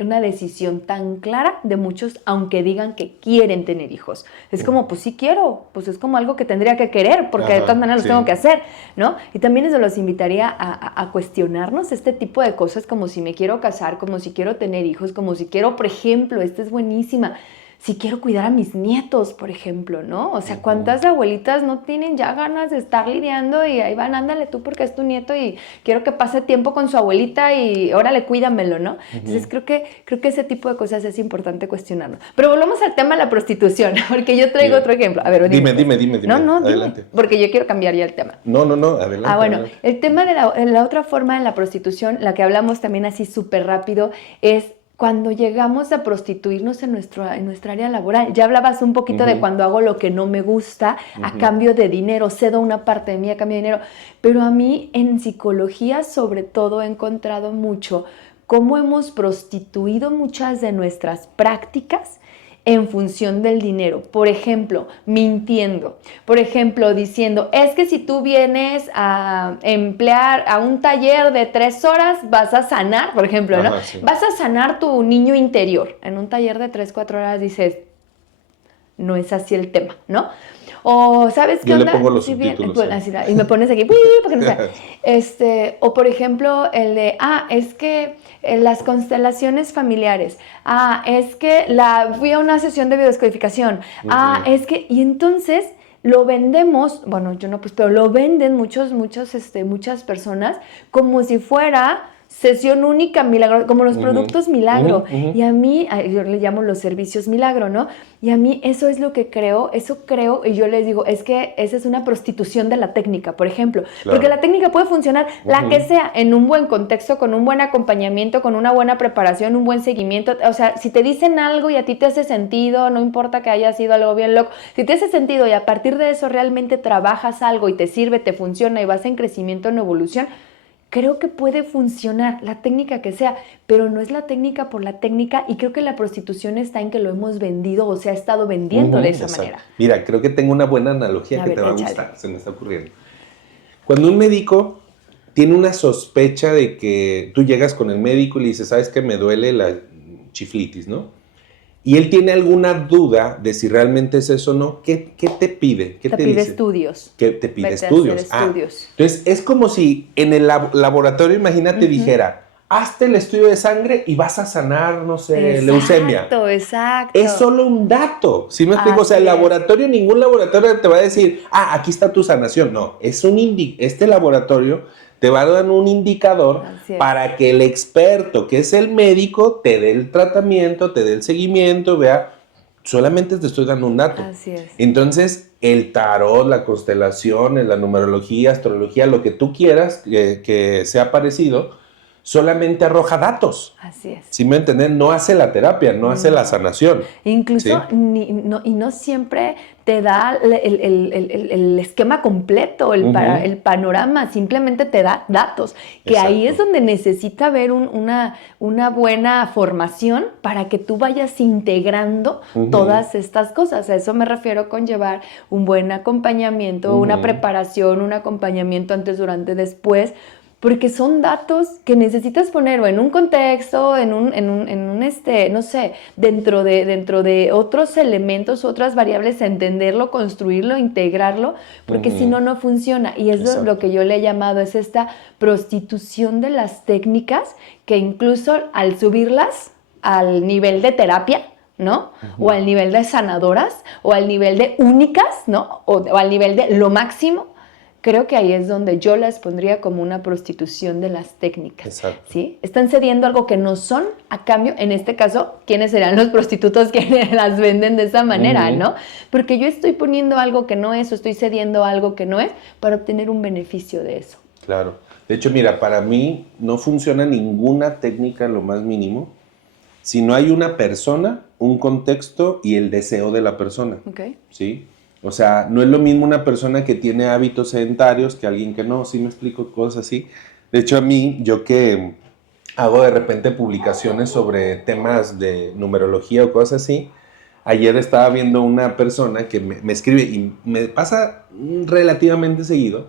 una decisión tan clara de muchos, aunque digan que quieren tener hijos. Es como, pues sí quiero, pues es como algo que tendría que querer, porque de todas maneras lo tengo que hacer, ¿no? Y también eso los invitaría a cuestionarnos este tipo de cosas, como si me quiero casar, como si quiero tener hijos, como si quiero, por ejemplo, esta es buenísima, si quiero cuidar a mis nietos, por ejemplo, ¿no? O sea, ¿cuántas abuelitas no tienen ya ganas de estar lidiando y ahí van, ándale tú porque es tu nieto y quiero que pase tiempo con su abuelita y órale, cuídamelo, ¿no? Entonces creo que ese tipo de cosas es importante cuestionarlo. Pero volvamos al tema de la prostitución, porque yo traigo otro ejemplo. A ver, dime. No, adelante. Dime, porque yo quiero cambiar ya el tema. No, adelante. Bueno, adelante. El tema de la otra forma de la prostitución, la que hablamos también así súper rápido, es cuando llegamos a prostituirnos en nuestra área laboral. Ya hablabas un poquito de cuando hago lo que no me gusta a cambio de dinero, cedo una parte de mí a cambio de dinero, pero a mí en psicología sobre todo he encontrado mucho cómo hemos prostituido muchas de nuestras prácticas en función del dinero. Por ejemplo, mintiendo. Por ejemplo, diciendo, es que si tú vienes a emplear a un taller de 3 horas, vas a sanar, por ejemplo, ¿no? Sí. Vas a sanar tu niño interior. En un taller de 3, 4 horas dices, no es así el tema, ¿no? O, ¿sabes qué onda? Yo le pongo los subtítulos. Pues, así, y me pones aquí, porque no sé. O, por ejemplo, el de, es que las constelaciones familiares. Es que fui a una sesión de biodescodificación. Es que, y entonces lo vendemos, bueno, yo no, pues, pero lo venden muchas personas como si fuera sesión única, milagro, como los productos milagro. Y a mí, yo le llamo los servicios milagro, ¿no? Y a mí eso es lo que creo, y yo les digo, es que esa es una prostitución de la técnica, por ejemplo. Claro. Porque la técnica puede funcionar, la que sea, en un buen contexto, con un buen acompañamiento, con una buena preparación, un buen seguimiento. O sea, si te dicen algo y a ti te hace sentido, no importa que haya sido algo bien loco, si te hace sentido y a partir de eso realmente trabajas algo y te sirve, te funciona y vas en crecimiento, en evolución, creo que puede funcionar la técnica que sea, pero no es la técnica por la técnica, y creo que la prostitución está en que lo hemos vendido o se ha estado vendiendo de esa manera. Mira, creo que tengo una buena analogía que te va a gustar, se me está ocurriendo. Cuando un médico tiene una sospecha de que tú llegas con el médico y le dices, ¿sabes qué? Me duele la chiflitis, ¿no? Y él tiene alguna duda de si realmente es eso o no, ¿qué te pide? ¿Qué te pide dice? Estudios. ¿Qué te pide? Estudios. Estudios. Entonces, es como si en el laboratorio, imagínate, dijera, hazte el estudio de sangre y vas a sanar, no sé, leucemia. Exacto. Es solo un dato, ¿sí me explico? O sea, el laboratorio, ningún laboratorio te va a decir, aquí está tu sanación. No, es este laboratorio te va a dar un indicador para que el experto, que es el médico, te dé el tratamiento, te dé el seguimiento, vea, solamente te estoy dando un dato. Así es. Entonces, el tarot, la constelación, la numerología, astrología, lo que tú quieras que sea parecido, solamente arroja datos. Así es. ¿Sí me entienden? No hace la terapia, no hace la sanación. Incluso, ¿sí? no siempre te da el esquema completo, el panorama, simplemente te da datos. Que exacto. Ahí es donde necesita haber una buena formación para que tú vayas integrando todas estas cosas. A eso me refiero con llevar un buen acompañamiento, una preparación, un acompañamiento antes, durante, después, porque son datos que necesitas poner en un contexto, no sé, dentro de otros elementos, otras variables, entenderlo, construirlo, integrarlo, porque si no, no funciona. Y eso es lo que yo le he llamado, es esta prostitución de las técnicas, que incluso al subirlas al nivel de terapia, ¿no? O al nivel de sanadoras, o al nivel de únicas, ¿no? O al nivel de lo máximo. Creo que ahí es donde yo las pondría como una prostitución de las técnicas. Exacto. ¿Sí? Están cediendo algo que no son, a cambio, en este caso, ¿quiénes serán los prostitutos que las venden de esa manera, no? Porque yo estoy poniendo algo que no es, o estoy cediendo algo que no es, para obtener un beneficio de eso. Claro. De hecho, mira, para mí no funciona ninguna técnica en lo más mínimo si no hay una persona, un contexto y el deseo de la persona. Okay. ¿Sí? O sea, no es lo mismo una persona que tiene hábitos sedentarios que alguien que no, ¿sí me explico? Cosas así. De hecho, a mí, yo que hago de repente publicaciones sobre temas de numerología o cosas así, ayer estaba viendo una persona que me escribe, y me pasa relativamente seguido,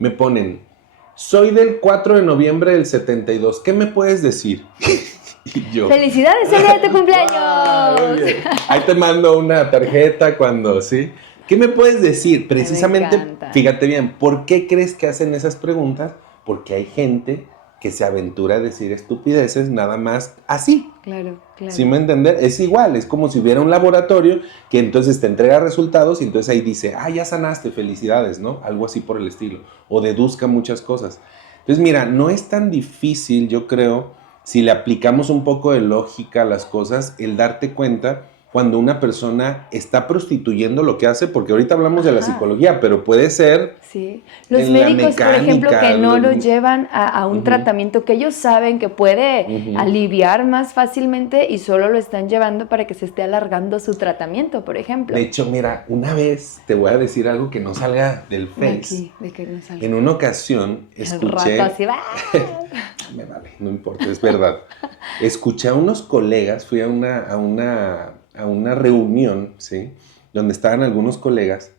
me ponen, soy del 4 de noviembre del 72, ¿qué me puedes decir? Y yo, ¡felicidades, el día de tu cumpleaños! Ahí te mando una tarjeta cuando, ¿sí? ¿Qué me puedes decir? Precisamente, fíjate bien, ¿por qué crees que hacen esas preguntas? Porque hay gente que se aventura a decir estupideces nada más así. Claro, claro. ¿Sí me entiendes? Es igual, es como si hubiera un laboratorio que entonces te entrega resultados y entonces ahí dice, ya sanaste, felicidades, ¿no? Algo así por el estilo. O deduzca muchas cosas. Entonces, mira, no es tan difícil, yo creo, si le aplicamos un poco de lógica a las cosas, el darte cuenta cuando una persona está prostituyendo lo que hace, porque ahorita hablamos de la psicología, pero puede ser sí. Los médicos, por ejemplo, que no lo llevan a un tratamiento que ellos saben que puede aliviar más fácilmente y solo lo están llevando para que se esté alargando su tratamiento, por ejemplo. De hecho, mira, una vez te voy a decir algo que no salga del Face. De que no salga. En una ocasión escuché... El rato así va. Me vale, no importa, es verdad. Escuché a unos colegas, fui a una reunión, ¿sí? Donde estaban algunos colegas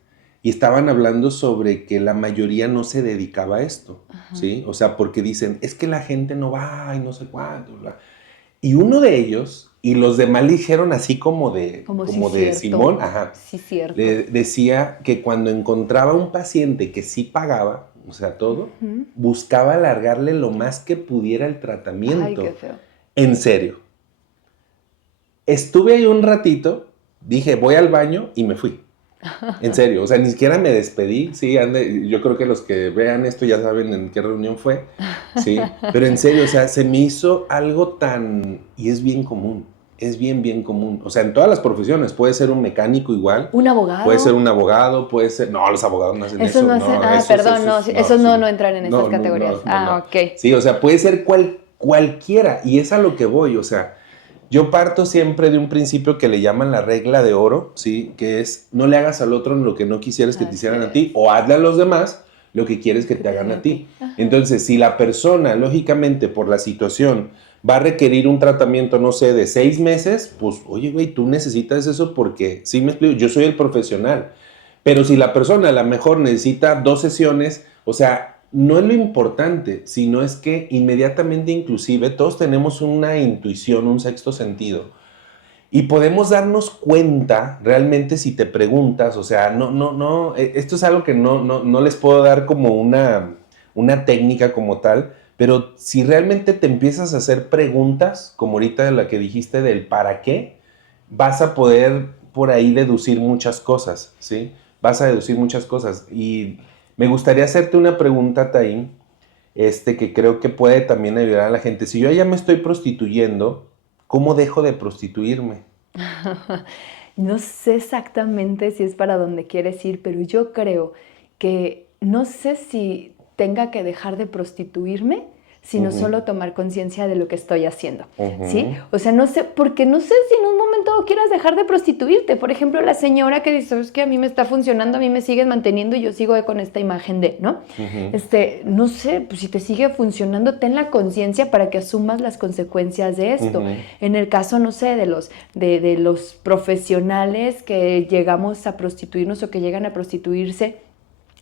y estaban hablando sobre que la mayoría no se dedicaba a esto, ¿sí? O sea, porque dicen, es que la gente no va y no sé cuánto, bla. Y uno de ellos, y los demás le dijeron así como de Simón, sí, cierto. le decía que cuando encontraba un paciente que sí pagaba, o sea, todo, buscaba alargarle lo más que pudiera el tratamiento. Ay, qué feo. En serio. Estuve ahí un ratito, dije, voy al baño y me fui. En serio, o sea, ni siquiera me despedí, sí, yo creo que los que vean esto ya saben en qué reunión fue, sí, pero en serio, o sea, se me hizo algo tan, y es bien común, es bien común, o sea, en todas las profesiones, puede ser un mecánico igual. ¿Un abogado? Puede ser un abogado, puede ser, no, los abogados no hacen eso. No hacen, esos no entran en esas categorías. Ok. Sí, o sea, puede ser cualquiera, y es a lo que voy, o sea, yo parto siempre de un principio que le llaman la regla de oro, ¿sí? Que es, no le hagas al otro lo que no quisieras que te hicieran a ti, o hazle a los demás lo que quieres que te hagan a ti. Entonces, si la persona, lógicamente, por la situación, va a requerir un tratamiento, no sé, de 6 meses, pues, oye, güey, tú necesitas eso porque, sí me explico, yo soy el profesional. Pero si la persona a lo mejor necesita 2 sesiones, o sea, no es lo importante, sino es que inmediatamente, inclusive, todos tenemos una intuición, un sexto sentido. Y podemos darnos cuenta, realmente, si te preguntas, o sea, esto es algo que no les puedo dar como una técnica como tal, pero si realmente te empiezas a hacer preguntas, como ahorita de la que dijiste del para qué, vas a poder por ahí deducir muchas cosas, ¿sí? Vas a deducir muchas cosas. Y me gustaría hacerte una pregunta, Taín, que creo que puede también ayudar a la gente. Si yo ya me estoy prostituyendo, ¿cómo dejo de prostituirme? No sé exactamente si es para donde quieres ir, pero yo creo que no sé si tenga que dejar de prostituirme, sino solo tomar conciencia de lo que estoy haciendo, ¿sí? O sea, no sé, porque no sé si en un momento quieras dejar de prostituirte. Por ejemplo, la señora que dice, es que a mí me está funcionando, a mí me siguen manteniendo y yo sigo con esta imagen de, ¿no? No sé, pues si te sigue funcionando, ten la conciencia para que asumas las consecuencias de esto. En el caso, no sé, de los profesionales que llegamos a prostituirnos o que llegan a prostituirse,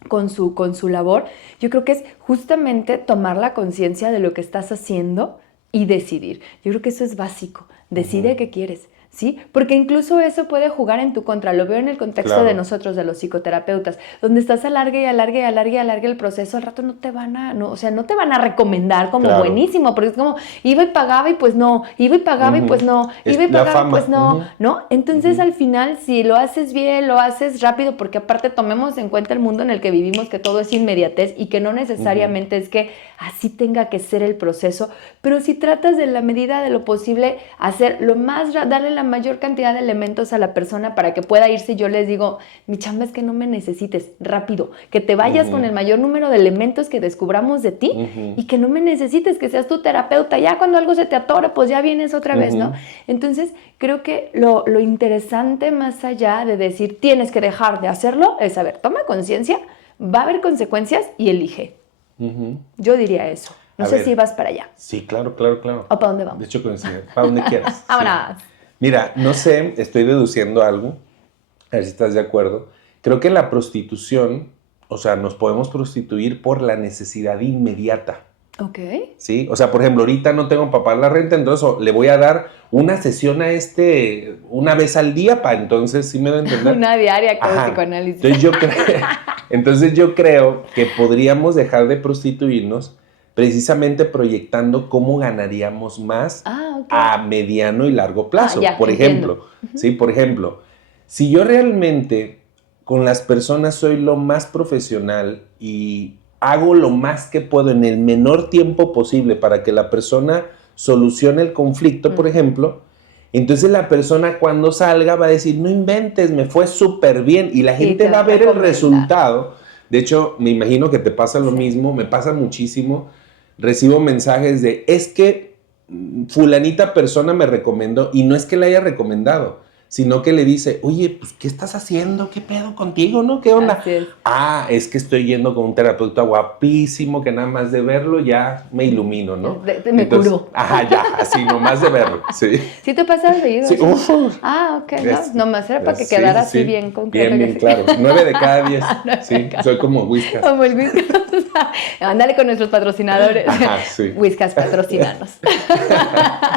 con su labor, yo creo que es justamente tomar la conciencia de lo que estás haciendo y decidir. Yo creo que eso es básico. Decide qué quieres, ¿sí? Porque incluso eso puede jugar en tu contra. Lo veo en el contexto de nosotros, de los psicoterapeutas, donde estás alargue el proceso, al rato no te van a recomendar como buenísimo, porque es como, iba y pagaba y pues no, iba y pagaba y pues no, iba y pagaba y pues no, ¿no? Entonces al final, si lo haces bien, lo haces rápido, porque aparte tomemos en cuenta el mundo en el que vivimos, que todo es inmediatez y que no necesariamente es que así tenga que ser el proceso, pero si tratas de la medida de lo posible hacer lo más, darle la mayor cantidad de elementos a la persona para que pueda irse, yo les digo, mi chamba es que no me necesites, rápido, que te vayas con el mayor número de elementos que descubramos de ti y que no me necesites, que seas tu terapeuta, ya cuando algo se te atore, pues ya vienes otra vez, ¿no? Entonces, creo que lo interesante más allá de decir, tienes que dejar de hacerlo, es, a ver, toma conciencia, va a haber consecuencias y elige. Yo diría eso. No sé si vas para allá. Sí, claro. ¿O para dónde vamos? De hecho, para donde quieras. Vámonos. Sí. Mira, no sé, estoy deduciendo algo, a ver si estás de acuerdo. Creo que la prostitución, o sea, nos podemos prostituir por la necesidad inmediata. Ok. ¿Sí? O sea, por ejemplo, ahorita no tengo para pagar la renta, entonces le voy a dar una sesión a una vez al día para entonces, ¿sí me da a entender? Una diaria con psicoanálisis. Entonces yo creo que podríamos dejar de prostituirnos precisamente proyectando cómo ganaríamos más a mediano y largo plazo. Por ejemplo, ¿sí? Por ejemplo, si yo realmente con las personas soy lo más profesional y hago lo más que puedo en el menor tiempo posible para que la persona solucione el conflicto, por ejemplo, Entonces la persona cuando salga va a decir, no inventes, me fue súper bien. Y la gente va a ver el resultado. De hecho, me imagino que te pasa lo mismo, me pasa muchísimo. Recibo mensajes de, es que fulanita persona me recomendó, y no es que la haya recomendado, sino que le dice, oye, pues, ¿qué estás haciendo? ¿Qué pedo contigo, no? ¿Qué onda? Es que estoy yendo con un terapeuta guapísimo que nada más de verlo ya me ilumino, ¿no? Me curó. Ya, así, nomás de verlo, sí. ¿Sí te pasa seguido? Sí, ok, ¿no? Nomás era para que quedara así bien concreto. Bien, claro. 9 de cada 10. Sí, soy como Whiskas. Como el Whiskas. Ándale con nuestros patrocinadores. Sí. Whiskas, patrocinanos.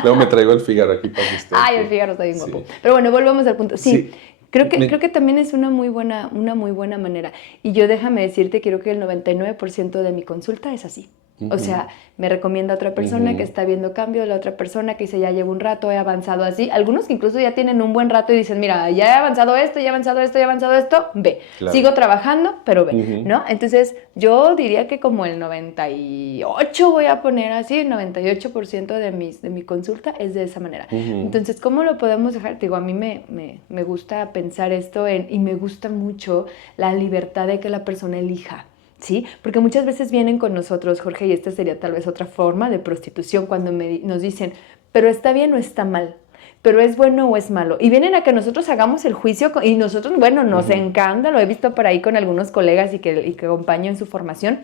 Luego me traigo el Fígaro aquí para que esté. El Fígaro está bien guapo. Pero bueno, volvamos al punto. Sí. Creo que también es una muy buena manera. Y yo déjame decirte, creo que el 99% de mi consulta es así. O sea, me recomienda a otra persona que está viendo cambio, la otra persona que dice, ya llevo un rato, he avanzado así. Algunos que incluso ya tienen un buen rato y dicen, mira, ya he avanzado esto, ya he avanzado esto, ya he avanzado esto, ve. Claro. Sigo trabajando, pero ve, ¿no? Entonces, yo diría que como el 98, voy a poner así, el 98% de mi consulta es de esa manera. Entonces, ¿cómo lo podemos dejar? Te digo, a mí me gusta pensar esto y me gusta mucho la libertad de que la persona elija. ¿Sí? Porque muchas veces vienen con nosotros, Jorge, y esta sería tal vez otra forma de prostitución, cuando nos dicen, pero está bien o está mal, pero es bueno o es malo. Y vienen a que nosotros hagamos el juicio, y nosotros, bueno, nos encanta, lo he visto por ahí con algunos colegas y que acompaño en su formación,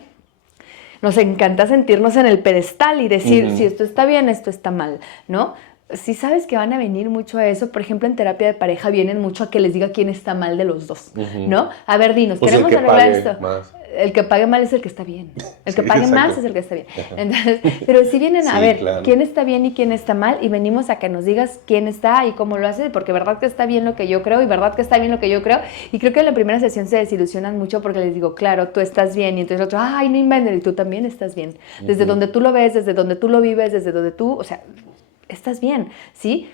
nos encanta sentirnos en el pedestal y decir, si esto está bien, esto está mal, ¿no? Si sabes que van a venir mucho a eso, por ejemplo, en terapia de pareja vienen mucho a que les diga quién está mal de los dos, ¿no? A ver, dinos, pues queremos arreglar esto. Más. El que pague mal es el que está bien. El que pague más es el que está bien. Entonces, pero si vienen a ver quién está bien y quién está mal, y venimos a que nos digas quién está y cómo lo hace, porque verdad que está bien lo que yo creo y verdad que está bien lo que yo creo. Y creo que en la primera sesión se desilusionan mucho porque les digo, claro, tú estás bien, y entonces el otro, ay, no inventes, y tú también estás bien. Desde donde tú lo ves, desde donde tú lo vives, desde donde tú, o sea, estás bien, ¿sí?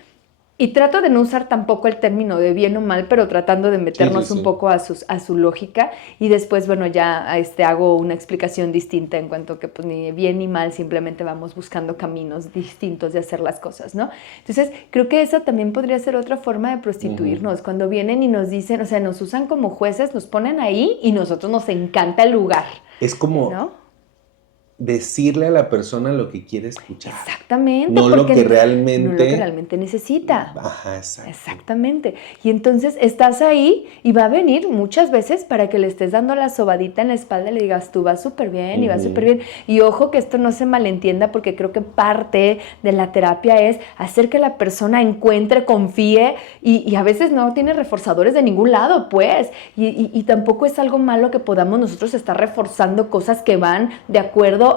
Y trato de no usar tampoco el término de bien o mal, pero tratando de meternos un poco a su lógica, y después, bueno, ya hago una explicación distinta en cuanto que pues ni bien ni mal, simplemente vamos buscando caminos distintos de hacer las cosas, ¿no? Entonces, creo que esa también podría ser otra forma de prostituirnos, cuando vienen y nos dicen, o sea, nos usan como jueces, nos ponen ahí y nosotros nos encanta el lugar. Es como... ¿no? Decirle a la persona lo que quiere escuchar. Exactamente. No lo que realmente necesita. Ajá, exacto. Exactamente. Y entonces estás ahí y va a venir muchas veces para que le estés dando la sobadita en la espalda y le digas, tú vas súper bien y vas súper bien. Y ojo que esto no se malentienda, porque creo que parte de la terapia es hacer que la persona encuentre, confíe, y a veces no tiene reforzadores de ningún lado, pues. Y tampoco es algo malo que podamos nosotros estar reforzando cosas que van de acuerdo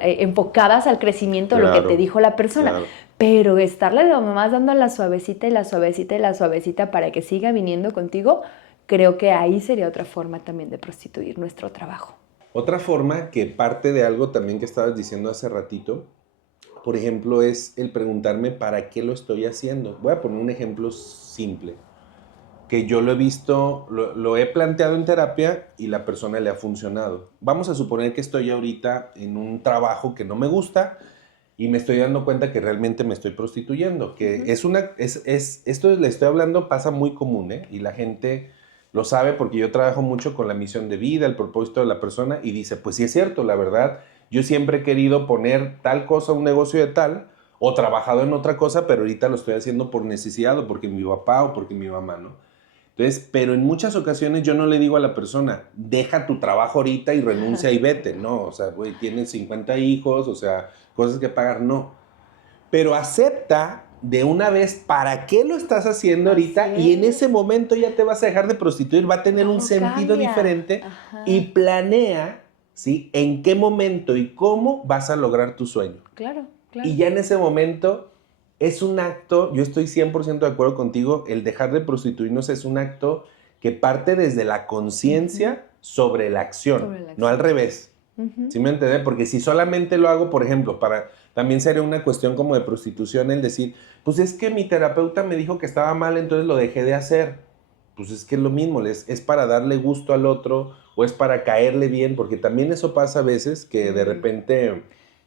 enfocadas al crecimiento de lo que te dijo la persona. Claro. Pero estarle nomás dando la suavecita y la suavecita y la suavecita para que siga viniendo contigo, creo que ahí sería otra forma también de prostituir nuestro trabajo. Otra forma que parte de algo también que estabas diciendo hace ratito, por ejemplo, es el preguntarme para qué lo estoy haciendo. Voy a poner un ejemplo simple, que yo lo he visto, lo he planteado en terapia y la persona le ha funcionado. Vamos a suponer que estoy ahorita en un trabajo que no me gusta y me estoy dando cuenta que realmente me estoy prostituyendo, que esto le estoy hablando, pasa muy común, y la gente lo sabe porque yo trabajo mucho con la misión de vida, el propósito de la persona, y dice, pues sí es cierto, la verdad, yo siempre he querido poner tal cosa, un negocio de tal, o trabajado en otra cosa, pero ahorita lo estoy haciendo por necesidad, o porque mi papá, o porque mi mamá, ¿no? Entonces, pero en muchas ocasiones yo no le digo a la persona, deja tu trabajo ahorita y renuncia y vete. No, o sea, güey, tienes 50 hijos, o sea, cosas que pagar, no. Pero acepta de una vez para qué lo estás haciendo ahorita, y en ese momento ya te vas a dejar de prostituir, va a tener un sentido diferente. Y planea, ¿sí?, en qué momento y cómo vas a lograr tu sueño. Claro. Y ya en ese momento... es un acto, yo estoy 100% de acuerdo contigo, el dejar de prostituirnos es un acto que parte desde la conciencia sobre la acción, no al revés. ¿Sí me entiendes? Porque si solamente lo hago, por ejemplo, también sería una cuestión como de prostitución el decir, pues es que mi terapeuta me dijo que estaba mal, entonces lo dejé de hacer. Pues es que es lo mismo, es para darle gusto al otro o es para caerle bien, porque también eso pasa a veces que de repente...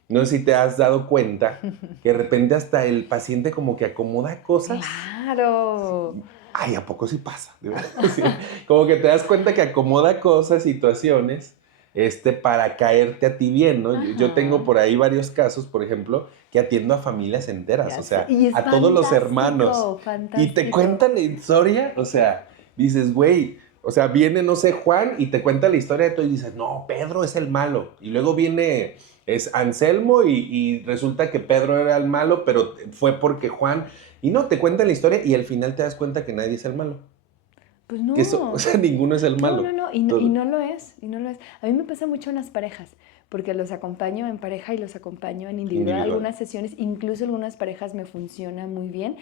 No sé si te has dado cuenta que de repente hasta el paciente como que acomoda cosas. Claro. Ay, ¿a poco sí pasa? ¿De verdad? Sí. Como que te das cuenta que acomoda cosas, situaciones, para caerte a ti bien, ¿no? Yo tengo Ajá. por ahí varios casos, por ejemplo, que atiendo a familias enteras, Ya o sé. sea, Y es a todos los hermanos. fantástico, Y te fantástico. cuentan la historia, o sea, dices, güey, o sea, viene, no sé, Juan, y te cuenta la historia de todo y dices, no, Pedro es el malo. Y luego viene, es Anselmo y resulta que Pedro era el malo, pero fue porque Juan... Y no, te cuentan la historia y al final te das cuenta que nadie es el malo. Pues Que eso, o no. sea, ninguno es el No, no, malo. no, y no lo es, y no lo es. A mí me pasa mucho en las parejas, porque los acompaño en pareja y los acompaño en individual. Individual. Algunas sesiones, incluso algunas parejas me funciona muy bien.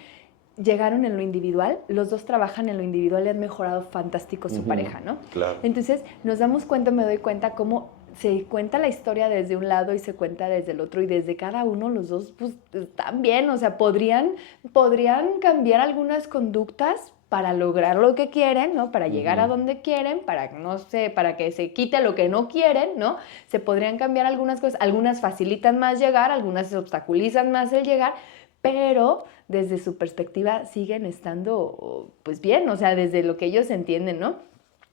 Llegaron en lo individual, los dos trabajan en lo individual y han mejorado fantástico su pareja, ¿no? Claro. Entonces nos damos cuenta, me doy cuenta cómo se cuenta la historia desde un lado y se cuenta desde el otro y desde cada uno los dos pues están bien, o sea, podrían cambiar algunas conductas para lograr lo que quieren, ¿no? Para llegar a donde quieren, para, no sé, para que se quite lo que no quieren, ¿no? Se podrían cambiar algunas cosas, algunas facilitan más llegar, algunas obstaculizan más el llegar, pero desde su perspectiva siguen estando, pues bien, o sea, desde lo que ellos entienden, ¿no?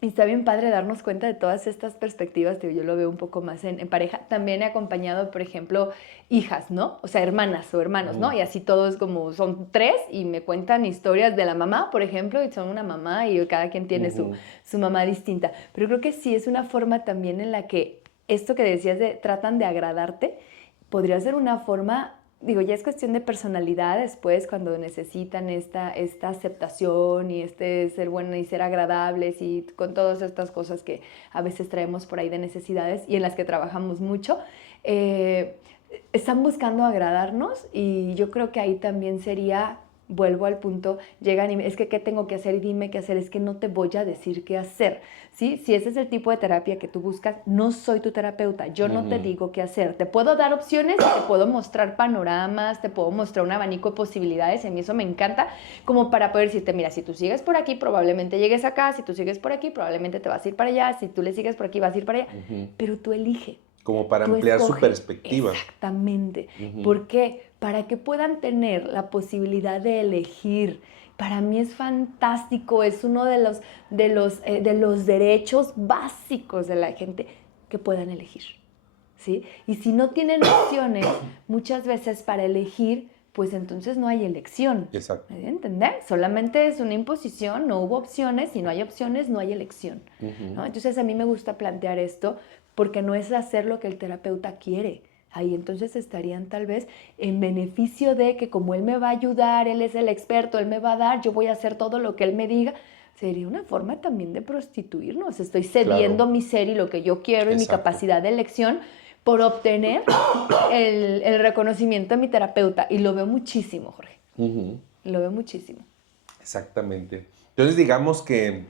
Y está bien padre darnos cuenta de todas estas perspectivas, tío, yo lo veo un poco más en pareja. También he acompañado, por ejemplo, hijas, ¿no? O sea, hermanas o hermanos, ¿no? Y así todos como, son tres y me cuentan historias de la mamá, por ejemplo, y son una mamá y cada quien tiene su mamá distinta. Pero creo que sí es una forma también en la que esto que decías de tratan de agradarte, podría ser una forma... Digo, ya es cuestión de personalidad después cuando necesitan esta aceptación y ser bueno y ser agradables y con todas estas cosas que a veces traemos por ahí de necesidades y en las que trabajamos mucho, están buscando agradarnos y yo creo que ahí también sería, vuelvo al punto, llegan y es que ¿qué tengo que hacer? Y dime qué hacer, es que no te voy a decir qué hacer, ¿sí? Si ese es el tipo de terapia que tú buscas, no soy tu terapeuta, yo no te digo qué hacer, te puedo dar opciones, te puedo mostrar panoramas, te puedo mostrar un abanico de posibilidades, y a mí eso me encanta, como para poder decirte, mira, si tú sigues por aquí, probablemente llegues acá, si tú sigues por aquí, probablemente te vas a ir para allá, si tú le sigues por aquí, vas a ir para allá, pero tú elige. Como para Tú ampliar su escoge, perspectiva. exactamente. ¿Por qué? Para que puedan tener la posibilidad de elegir. Para mí es fantástico, es uno de los derechos básicos de la gente que puedan elegir, ¿sí? Y si no tienen opciones, muchas veces para elegir, pues entonces no hay elección. Exacto. ¿Me deben entender? Solamente es una imposición, no hubo opciones, si no hay opciones, no hay elección, ¿no? Entonces a mí me gusta plantear esto porque no es hacer lo que el terapeuta quiere. Ahí entonces estarían tal vez en beneficio de que como él me va a ayudar, él es el experto, él me va a dar, yo voy a hacer todo lo que él me diga. Sería una forma también de prostituirnos. Estoy cediendo mi ser y lo que yo quiero y mi capacidad de elección por obtener el reconocimiento de mi terapeuta. Y lo veo muchísimo, Jorge. Lo veo muchísimo. Exactamente. Entonces digamos que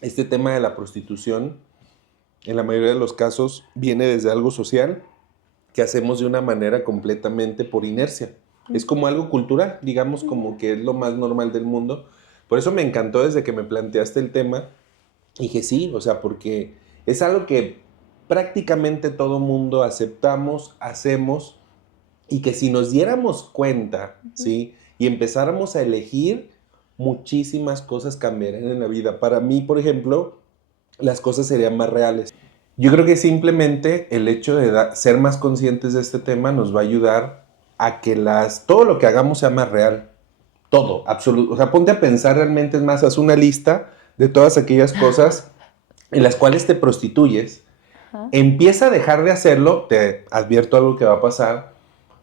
este tema de la prostitución, en la mayoría de los casos, viene desde algo social que hacemos de una manera completamente por inercia. Es como algo cultural, digamos, como que es lo más normal del mundo. Por eso me encantó desde que me planteaste el tema. Dije, sí, o sea, porque es algo que prácticamente todo mundo aceptamos, hacemos, y que si nos diéramos cuenta, ¿sí? Y empezáramos a elegir, muchísimas cosas cambiarían en la vida. Para mí, por ejemplo, las cosas serían más reales. Yo creo que simplemente el hecho de ser más conscientes de este tema nos va a ayudar a que todo lo que hagamos sea más real. Todo, absoluto. O sea, ponte a pensar realmente, es más, haz una lista de todas aquellas cosas en las cuales te prostituyes. Empieza a dejar de hacerlo, te advierto algo que va a pasar.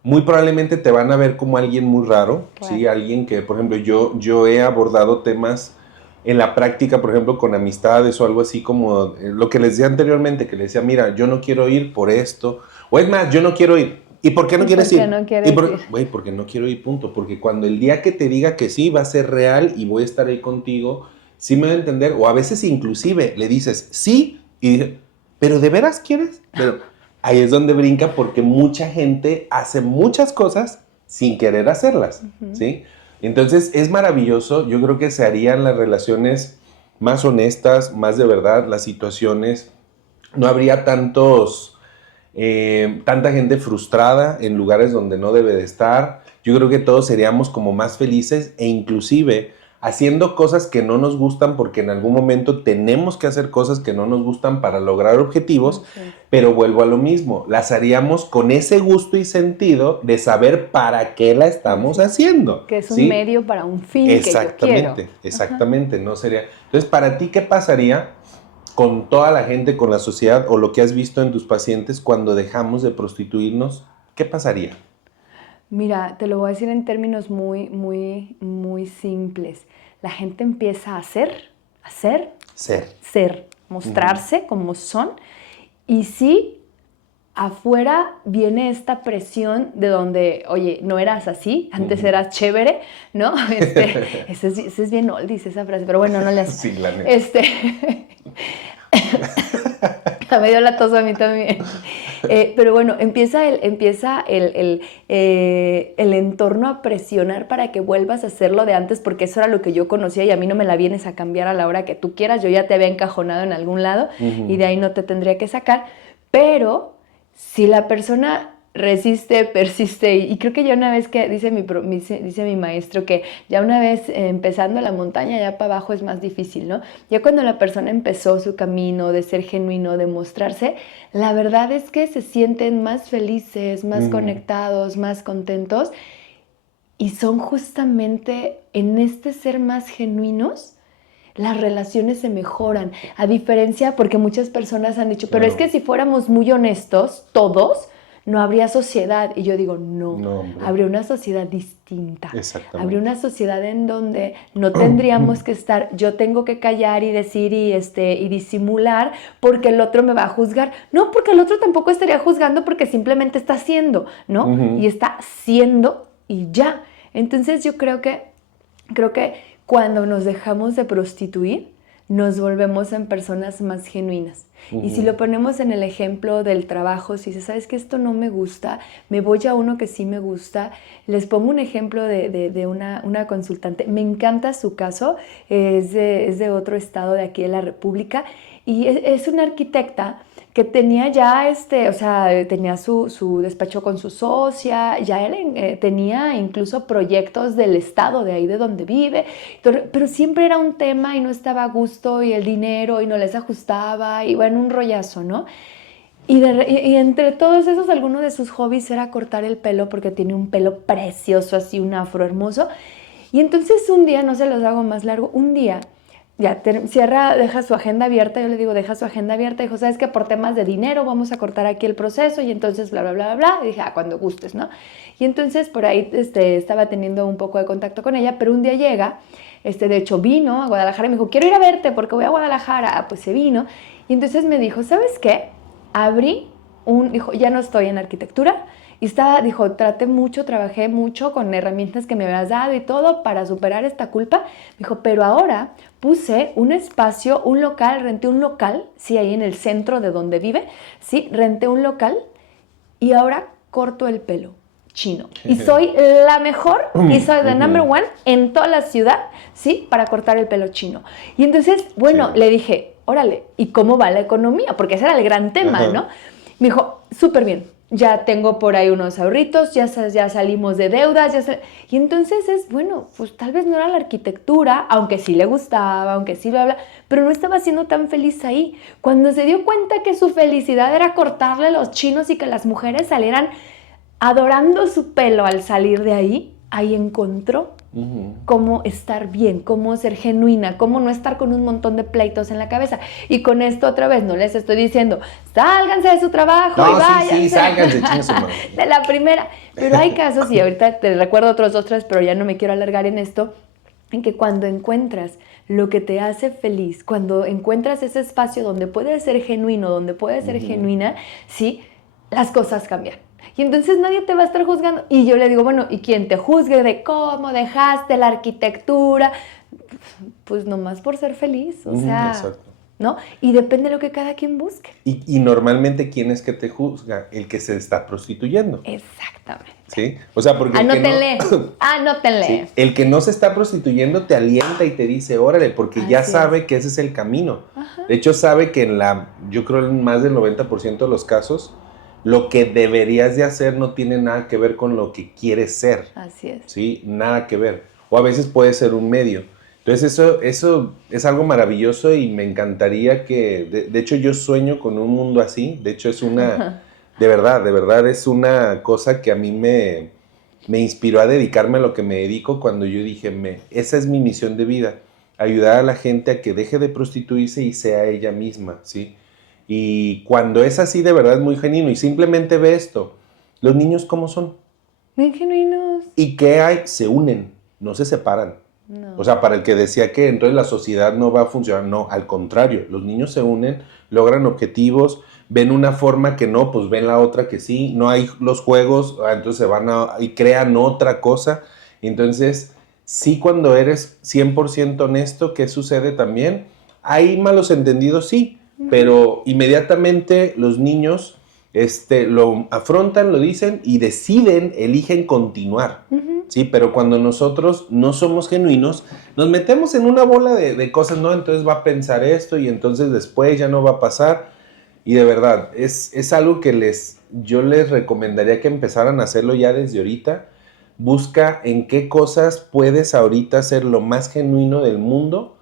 Muy probablemente te van a ver como alguien muy raro, Claro. ¿sí? Alguien que, por ejemplo, yo he abordado temas en la práctica, por ejemplo, con amistades o algo así como lo que les decía anteriormente, que les decía, mira, yo no quiero ir por esto, o es más, yo no quiero ir. ¿Y por qué no quieres ir? No quieres ir? Güey, porque no quiero ir, punto. Porque cuando el día que te diga que sí, va a ser real y voy a estar ahí contigo, sí me va a entender. O a veces inclusive le dices sí y dice, ¿pero de veras quieres? Pero ahí es donde brinca porque mucha gente hace muchas cosas sin querer hacerlas, ¿sí? Entonces es maravilloso, yo creo que se harían las relaciones más honestas, más de verdad, las situaciones, no habría tantos tanta gente frustrada en lugares donde no debe de estar. Yo creo que todos seríamos como más felices e inclusive haciendo cosas que no nos gustan porque en algún momento tenemos que hacer cosas que no nos gustan para lograr objetivos, pero vuelvo a lo mismo, las haríamos con ese gusto y sentido de saber para qué la estamos haciendo. Que es un medio para un fin que yo quiero. Exactamente, no sería... Entonces, para ti, ¿qué pasaría con toda la gente, con la sociedad o lo que has visto en tus pacientes cuando dejamos de prostituirnos? ¿Qué pasaría? Mira, te lo voy a decir en términos muy simples. La gente empieza a ser, mostrarse como son. Y sí, afuera viene esta presión de donde, oye, no eras así, antes eras chévere, ¿no? Ese es bien oldies esa frase, pero bueno, no le hace. Sí, la neta. Me dio la tos a mí también. Pero bueno, empieza el entorno a presionar para que vuelvas a hacer lo de antes, porque eso era lo que yo conocía y a mí no me la vienes a cambiar a la hora que tú quieras. Yo ya te había encajonado en algún lado y de ahí no te tendría que sacar. Pero si la persona resiste, persiste, y creo que ya una vez que dice mi maestro que ya una vez empezando la montaña, ya para abajo es más difícil, ¿no? Ya cuando la persona empezó su camino de ser genuino, de mostrarse, la verdad es que se sienten más felices, más conectados, más contentos, y son justamente en este ser más genuinos las relaciones se mejoran, a diferencia, porque muchas personas han dicho, pero es que si fuéramos muy honestos, todos, no habría sociedad. Y yo digo, no, habría una sociedad distinta. Habría una sociedad en donde no tendríamos que estar, yo tengo que callar y decir y disimular porque el otro me va a juzgar. No, porque el otro tampoco estaría juzgando porque simplemente está haciendo, ¿no? Y está siendo y ya. Entonces yo creo que cuando nos dejamos de prostituir, nos volvemos en personas más genuinas. Y si lo ponemos en el ejemplo del trabajo, si dices, ¿sabes qué? Esto no me gusta, me voy a uno que sí me gusta. Les pongo un ejemplo de una consultante. Me encanta su caso, es de otro estado de aquí de la República, y es una arquitecta que tenía ya, tenía su despacho con su socia, ya él tenía incluso proyectos del estado de ahí de donde vive, pero siempre era un tema y no estaba a gusto y el dinero y no les ajustaba y bueno, un rollazo, ¿no? Y entre todos esos, alguno de sus hobbies era cortar el pelo porque tiene un pelo precioso, así un afro hermoso. Y entonces un día, no se los hago más largo, un día ya deja su agenda abierta, yo le digo, deja su agenda abierta, dijo, ¿sabes qué? Por temas de dinero vamos a cortar aquí el proceso y entonces bla, bla, bla, bla, y dije, cuando gustes, ¿no? Y entonces por ahí estaba teniendo un poco de contacto con ella, pero un día llega, de hecho vino a Guadalajara y me dijo, quiero ir a verte porque voy a Guadalajara, pues se vino, y entonces me dijo, ¿sabes qué? Dijo, ya no estoy en arquitectura, y dijo, trabajé mucho con herramientas que me habías dado y todo para superar esta culpa. Dijo, pero ahora puse un espacio, renté un local, sí, ahí en el centro de donde vive, sí, renté un local y ahora corto el pelo chino. Y soy la mejor y soy the number one en toda la ciudad, sí, para cortar el pelo chino. Y entonces, bueno, le dije, órale, ¿y cómo va la economía? Porque ese era el gran tema, ¿no? Me dijo, súper bien. Ya tengo por ahí unos ahorritos, ya salimos de deudas, y entonces bueno, pues tal vez no era la arquitectura, aunque sí le gustaba, aunque sí bla, bla, pero no estaba siendo tan feliz ahí. Cuando se dio cuenta que su felicidad era cortarle los chinos y que las mujeres salieran adorando su pelo al salir de ahí encontró cómo estar bien, cómo ser genuina, cómo no estar con un montón de pleitos en la cabeza. Y con esto otra vez, no les estoy diciendo, sálganse de su trabajo y váyanse. Sí, sálganse, chingue su madre. De la primera. Pero hay casos, y ahorita te recuerdo otros 2, 3, pero ya no me quiero alargar en esto, en que cuando encuentras lo que te hace feliz, cuando encuentras ese espacio donde puedes ser genuino, donde puedes ser genuina, sí, las cosas cambian. Y entonces nadie te va a estar juzgando. Y yo le digo, bueno, ¿y quién te juzgue de cómo dejaste la arquitectura? Pues nomás por ser feliz, o sea, exacto. ¿No? Y depende de lo que cada quien busque. Y normalmente, ¿quién es que te juzga? El que se está prostituyendo. Exactamente. ¿Sí? O sea, porque... Anótenle. ¿Sí? El que no se está prostituyendo te alienta y te dice, órale, porque ya sabe que ese es el camino. Ajá. De hecho, sabe que yo creo en más del 90% de los casos, lo que deberías de hacer no tiene nada que ver con lo que quieres ser. Así es. ¿Sí? Nada que ver. O a veces puede ser un medio. Entonces eso es algo maravilloso y me encantaría que, de hecho yo sueño con un mundo así, de hecho es una, de verdad es una cosa que a mí me inspiró a dedicarme a lo que me dedico cuando yo dije, esa es mi misión de vida, ayudar a la gente a que deje de prostituirse y sea ella misma, ¿sí? Y cuando es así de verdad es muy genuino y simplemente ve esto, los niños ¿cómo son? Bien genuinos. ¿Y qué hay? Se unen, no se separan. No. O sea, para el que decía que entonces la sociedad no va a funcionar, no, al contrario, los niños se unen, logran objetivos, ven una forma que no, pues ven la otra que sí, no hay los juegos, entonces se van y crean otra cosa. Entonces, sí, cuando eres 100% honesto, ¿qué sucede también? Hay malos entendidos, sí, pero inmediatamente los niños lo afrontan, lo dicen y deciden, eligen continuar. Sí, pero cuando nosotros no somos genuinos, nos metemos en una bola de cosas, ¿no? Entonces va a pensar esto y entonces después ya no va a pasar. Y de verdad, es algo que yo les recomendaría que empezaran a hacerlo ya desde ahorita. Busca en qué cosas puedes ahorita ser lo más genuino del mundo.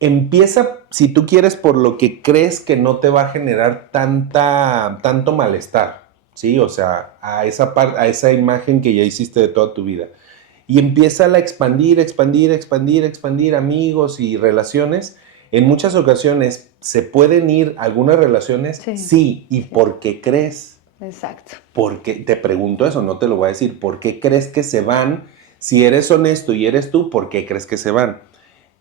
Empieza, si tú quieres, por lo que crees que no te va a generar tanto malestar, ¿sí? O sea, a esa imagen que ya hiciste de toda tu vida. Y empieza a expandir amigos y relaciones. En muchas ocasiones se pueden ir algunas relaciones, sí. ¿Y por qué crees? Exacto. Porque te pregunto eso, no te lo voy a decir. ¿Por qué crees que se van? Si eres honesto y eres tú, ¿por qué crees que se van?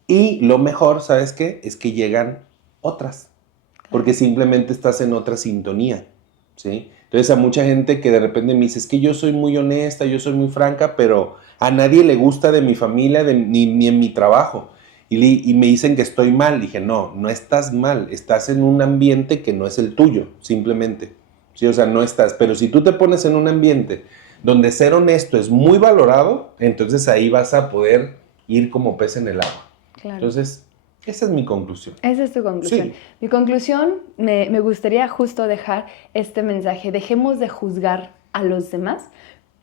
Y lo mejor, ¿sabes qué? Es que llegan otras, porque simplemente estás en otra sintonía, ¿sí? Entonces a mucha gente que de repente me dice, es que yo soy muy honesta, yo soy muy franca, pero a nadie le gusta de mi familia ni en mi trabajo. Y me dicen que estoy mal. Dije, no estás mal, estás en un ambiente que no es el tuyo, simplemente. ¿Sí? O sea, no estás. Pero si tú te pones en un ambiente donde ser honesto es muy valorado, entonces ahí vas a poder ir como pez en el agua. Claro. Entonces, esa es mi conclusión. Esa es tu conclusión. Sí. Mi conclusión, me gustaría justo dejar este mensaje. Dejemos de juzgar a los demás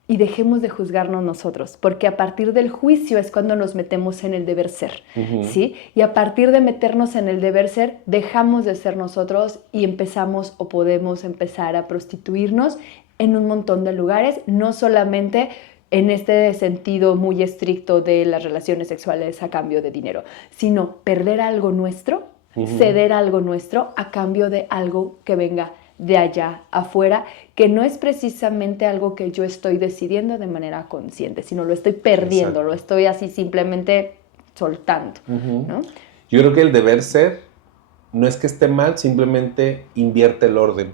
y dejemos de juzgarnos nosotros, porque a partir del juicio es cuando nos metemos en el deber ser, ¿sí? Y a partir de meternos en el deber ser, dejamos de ser nosotros y empezamos o podemos empezar a prostituirnos en un montón de lugares, no solamente en este sentido muy estricto de las relaciones sexuales a cambio de dinero, sino perder algo nuestro, ceder algo nuestro a cambio de algo que venga de allá afuera, que no es precisamente algo que yo estoy decidiendo de manera consciente, sino lo estoy perdiendo, exacto, lo estoy así simplemente soltando, ¿no? Yo creo que el deber ser no es que esté mal, simplemente invierte el orden.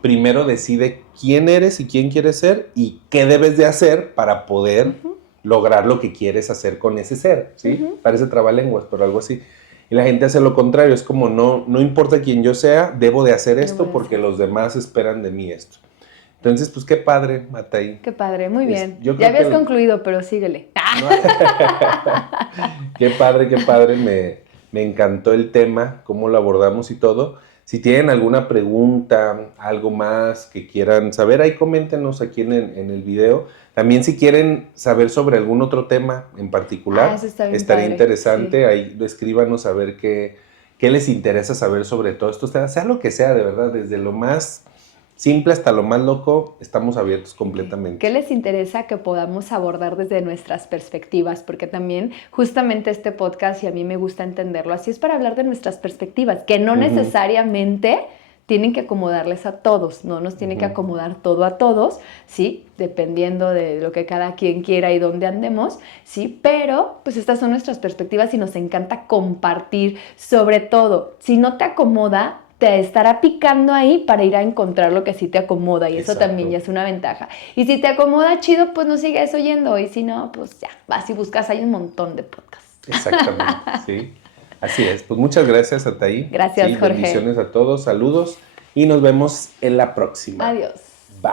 Primero decide quién eres y quién quieres ser y qué debes de hacer para poder lograr lo que quieres hacer con ese ser, ¿sí? Parece trabalenguas, pero algo así. Y la gente hace lo contrario, es como no importa quién yo sea, debo de hacer esto porque los demás esperan de mí esto. Entonces, pues qué padre, Matay. Qué padre, muy bien. Ya habías concluido, pero síguele. ¿No? Qué padre, me encantó el tema, cómo lo abordamos y todo. Si tienen alguna pregunta, algo más que quieran saber, ahí coméntenos aquí en el video. También si quieren saber sobre algún otro tema en particular, eso está bien estaría padre, interesante. sí. Ahí escríbanos a ver qué les interesa saber sobre todo esto. Sea lo que sea, de verdad, desde lo más simple hasta lo más loco, estamos abiertos completamente. ¿Qué les interesa que podamos abordar desde nuestras perspectivas? Porque también justamente este podcast, y a mí me gusta entenderlo así, es para hablar de nuestras perspectivas, que no necesariamente tienen que acomodarles a todos, no nos tiene que acomodar todo a todos, ¿sí? Dependiendo de lo que cada quien quiera y dónde andemos, ¿sí? Pero pues estas son nuestras perspectivas y nos encanta compartir, sobre todo, si no te acomoda, te estará picando ahí para ir a encontrar lo que sí te acomoda y eso también ya es una ventaja. Y si te acomoda chido, pues no sigues oyendo y si no, pues ya, vas y buscas, hay un montón de podcasts. Exactamente, sí. Así es. Pues muchas gracias, Ataí. Gracias, sí, Jorge. Bendiciones a todos, saludos y nos vemos en la próxima. Adiós. Bye.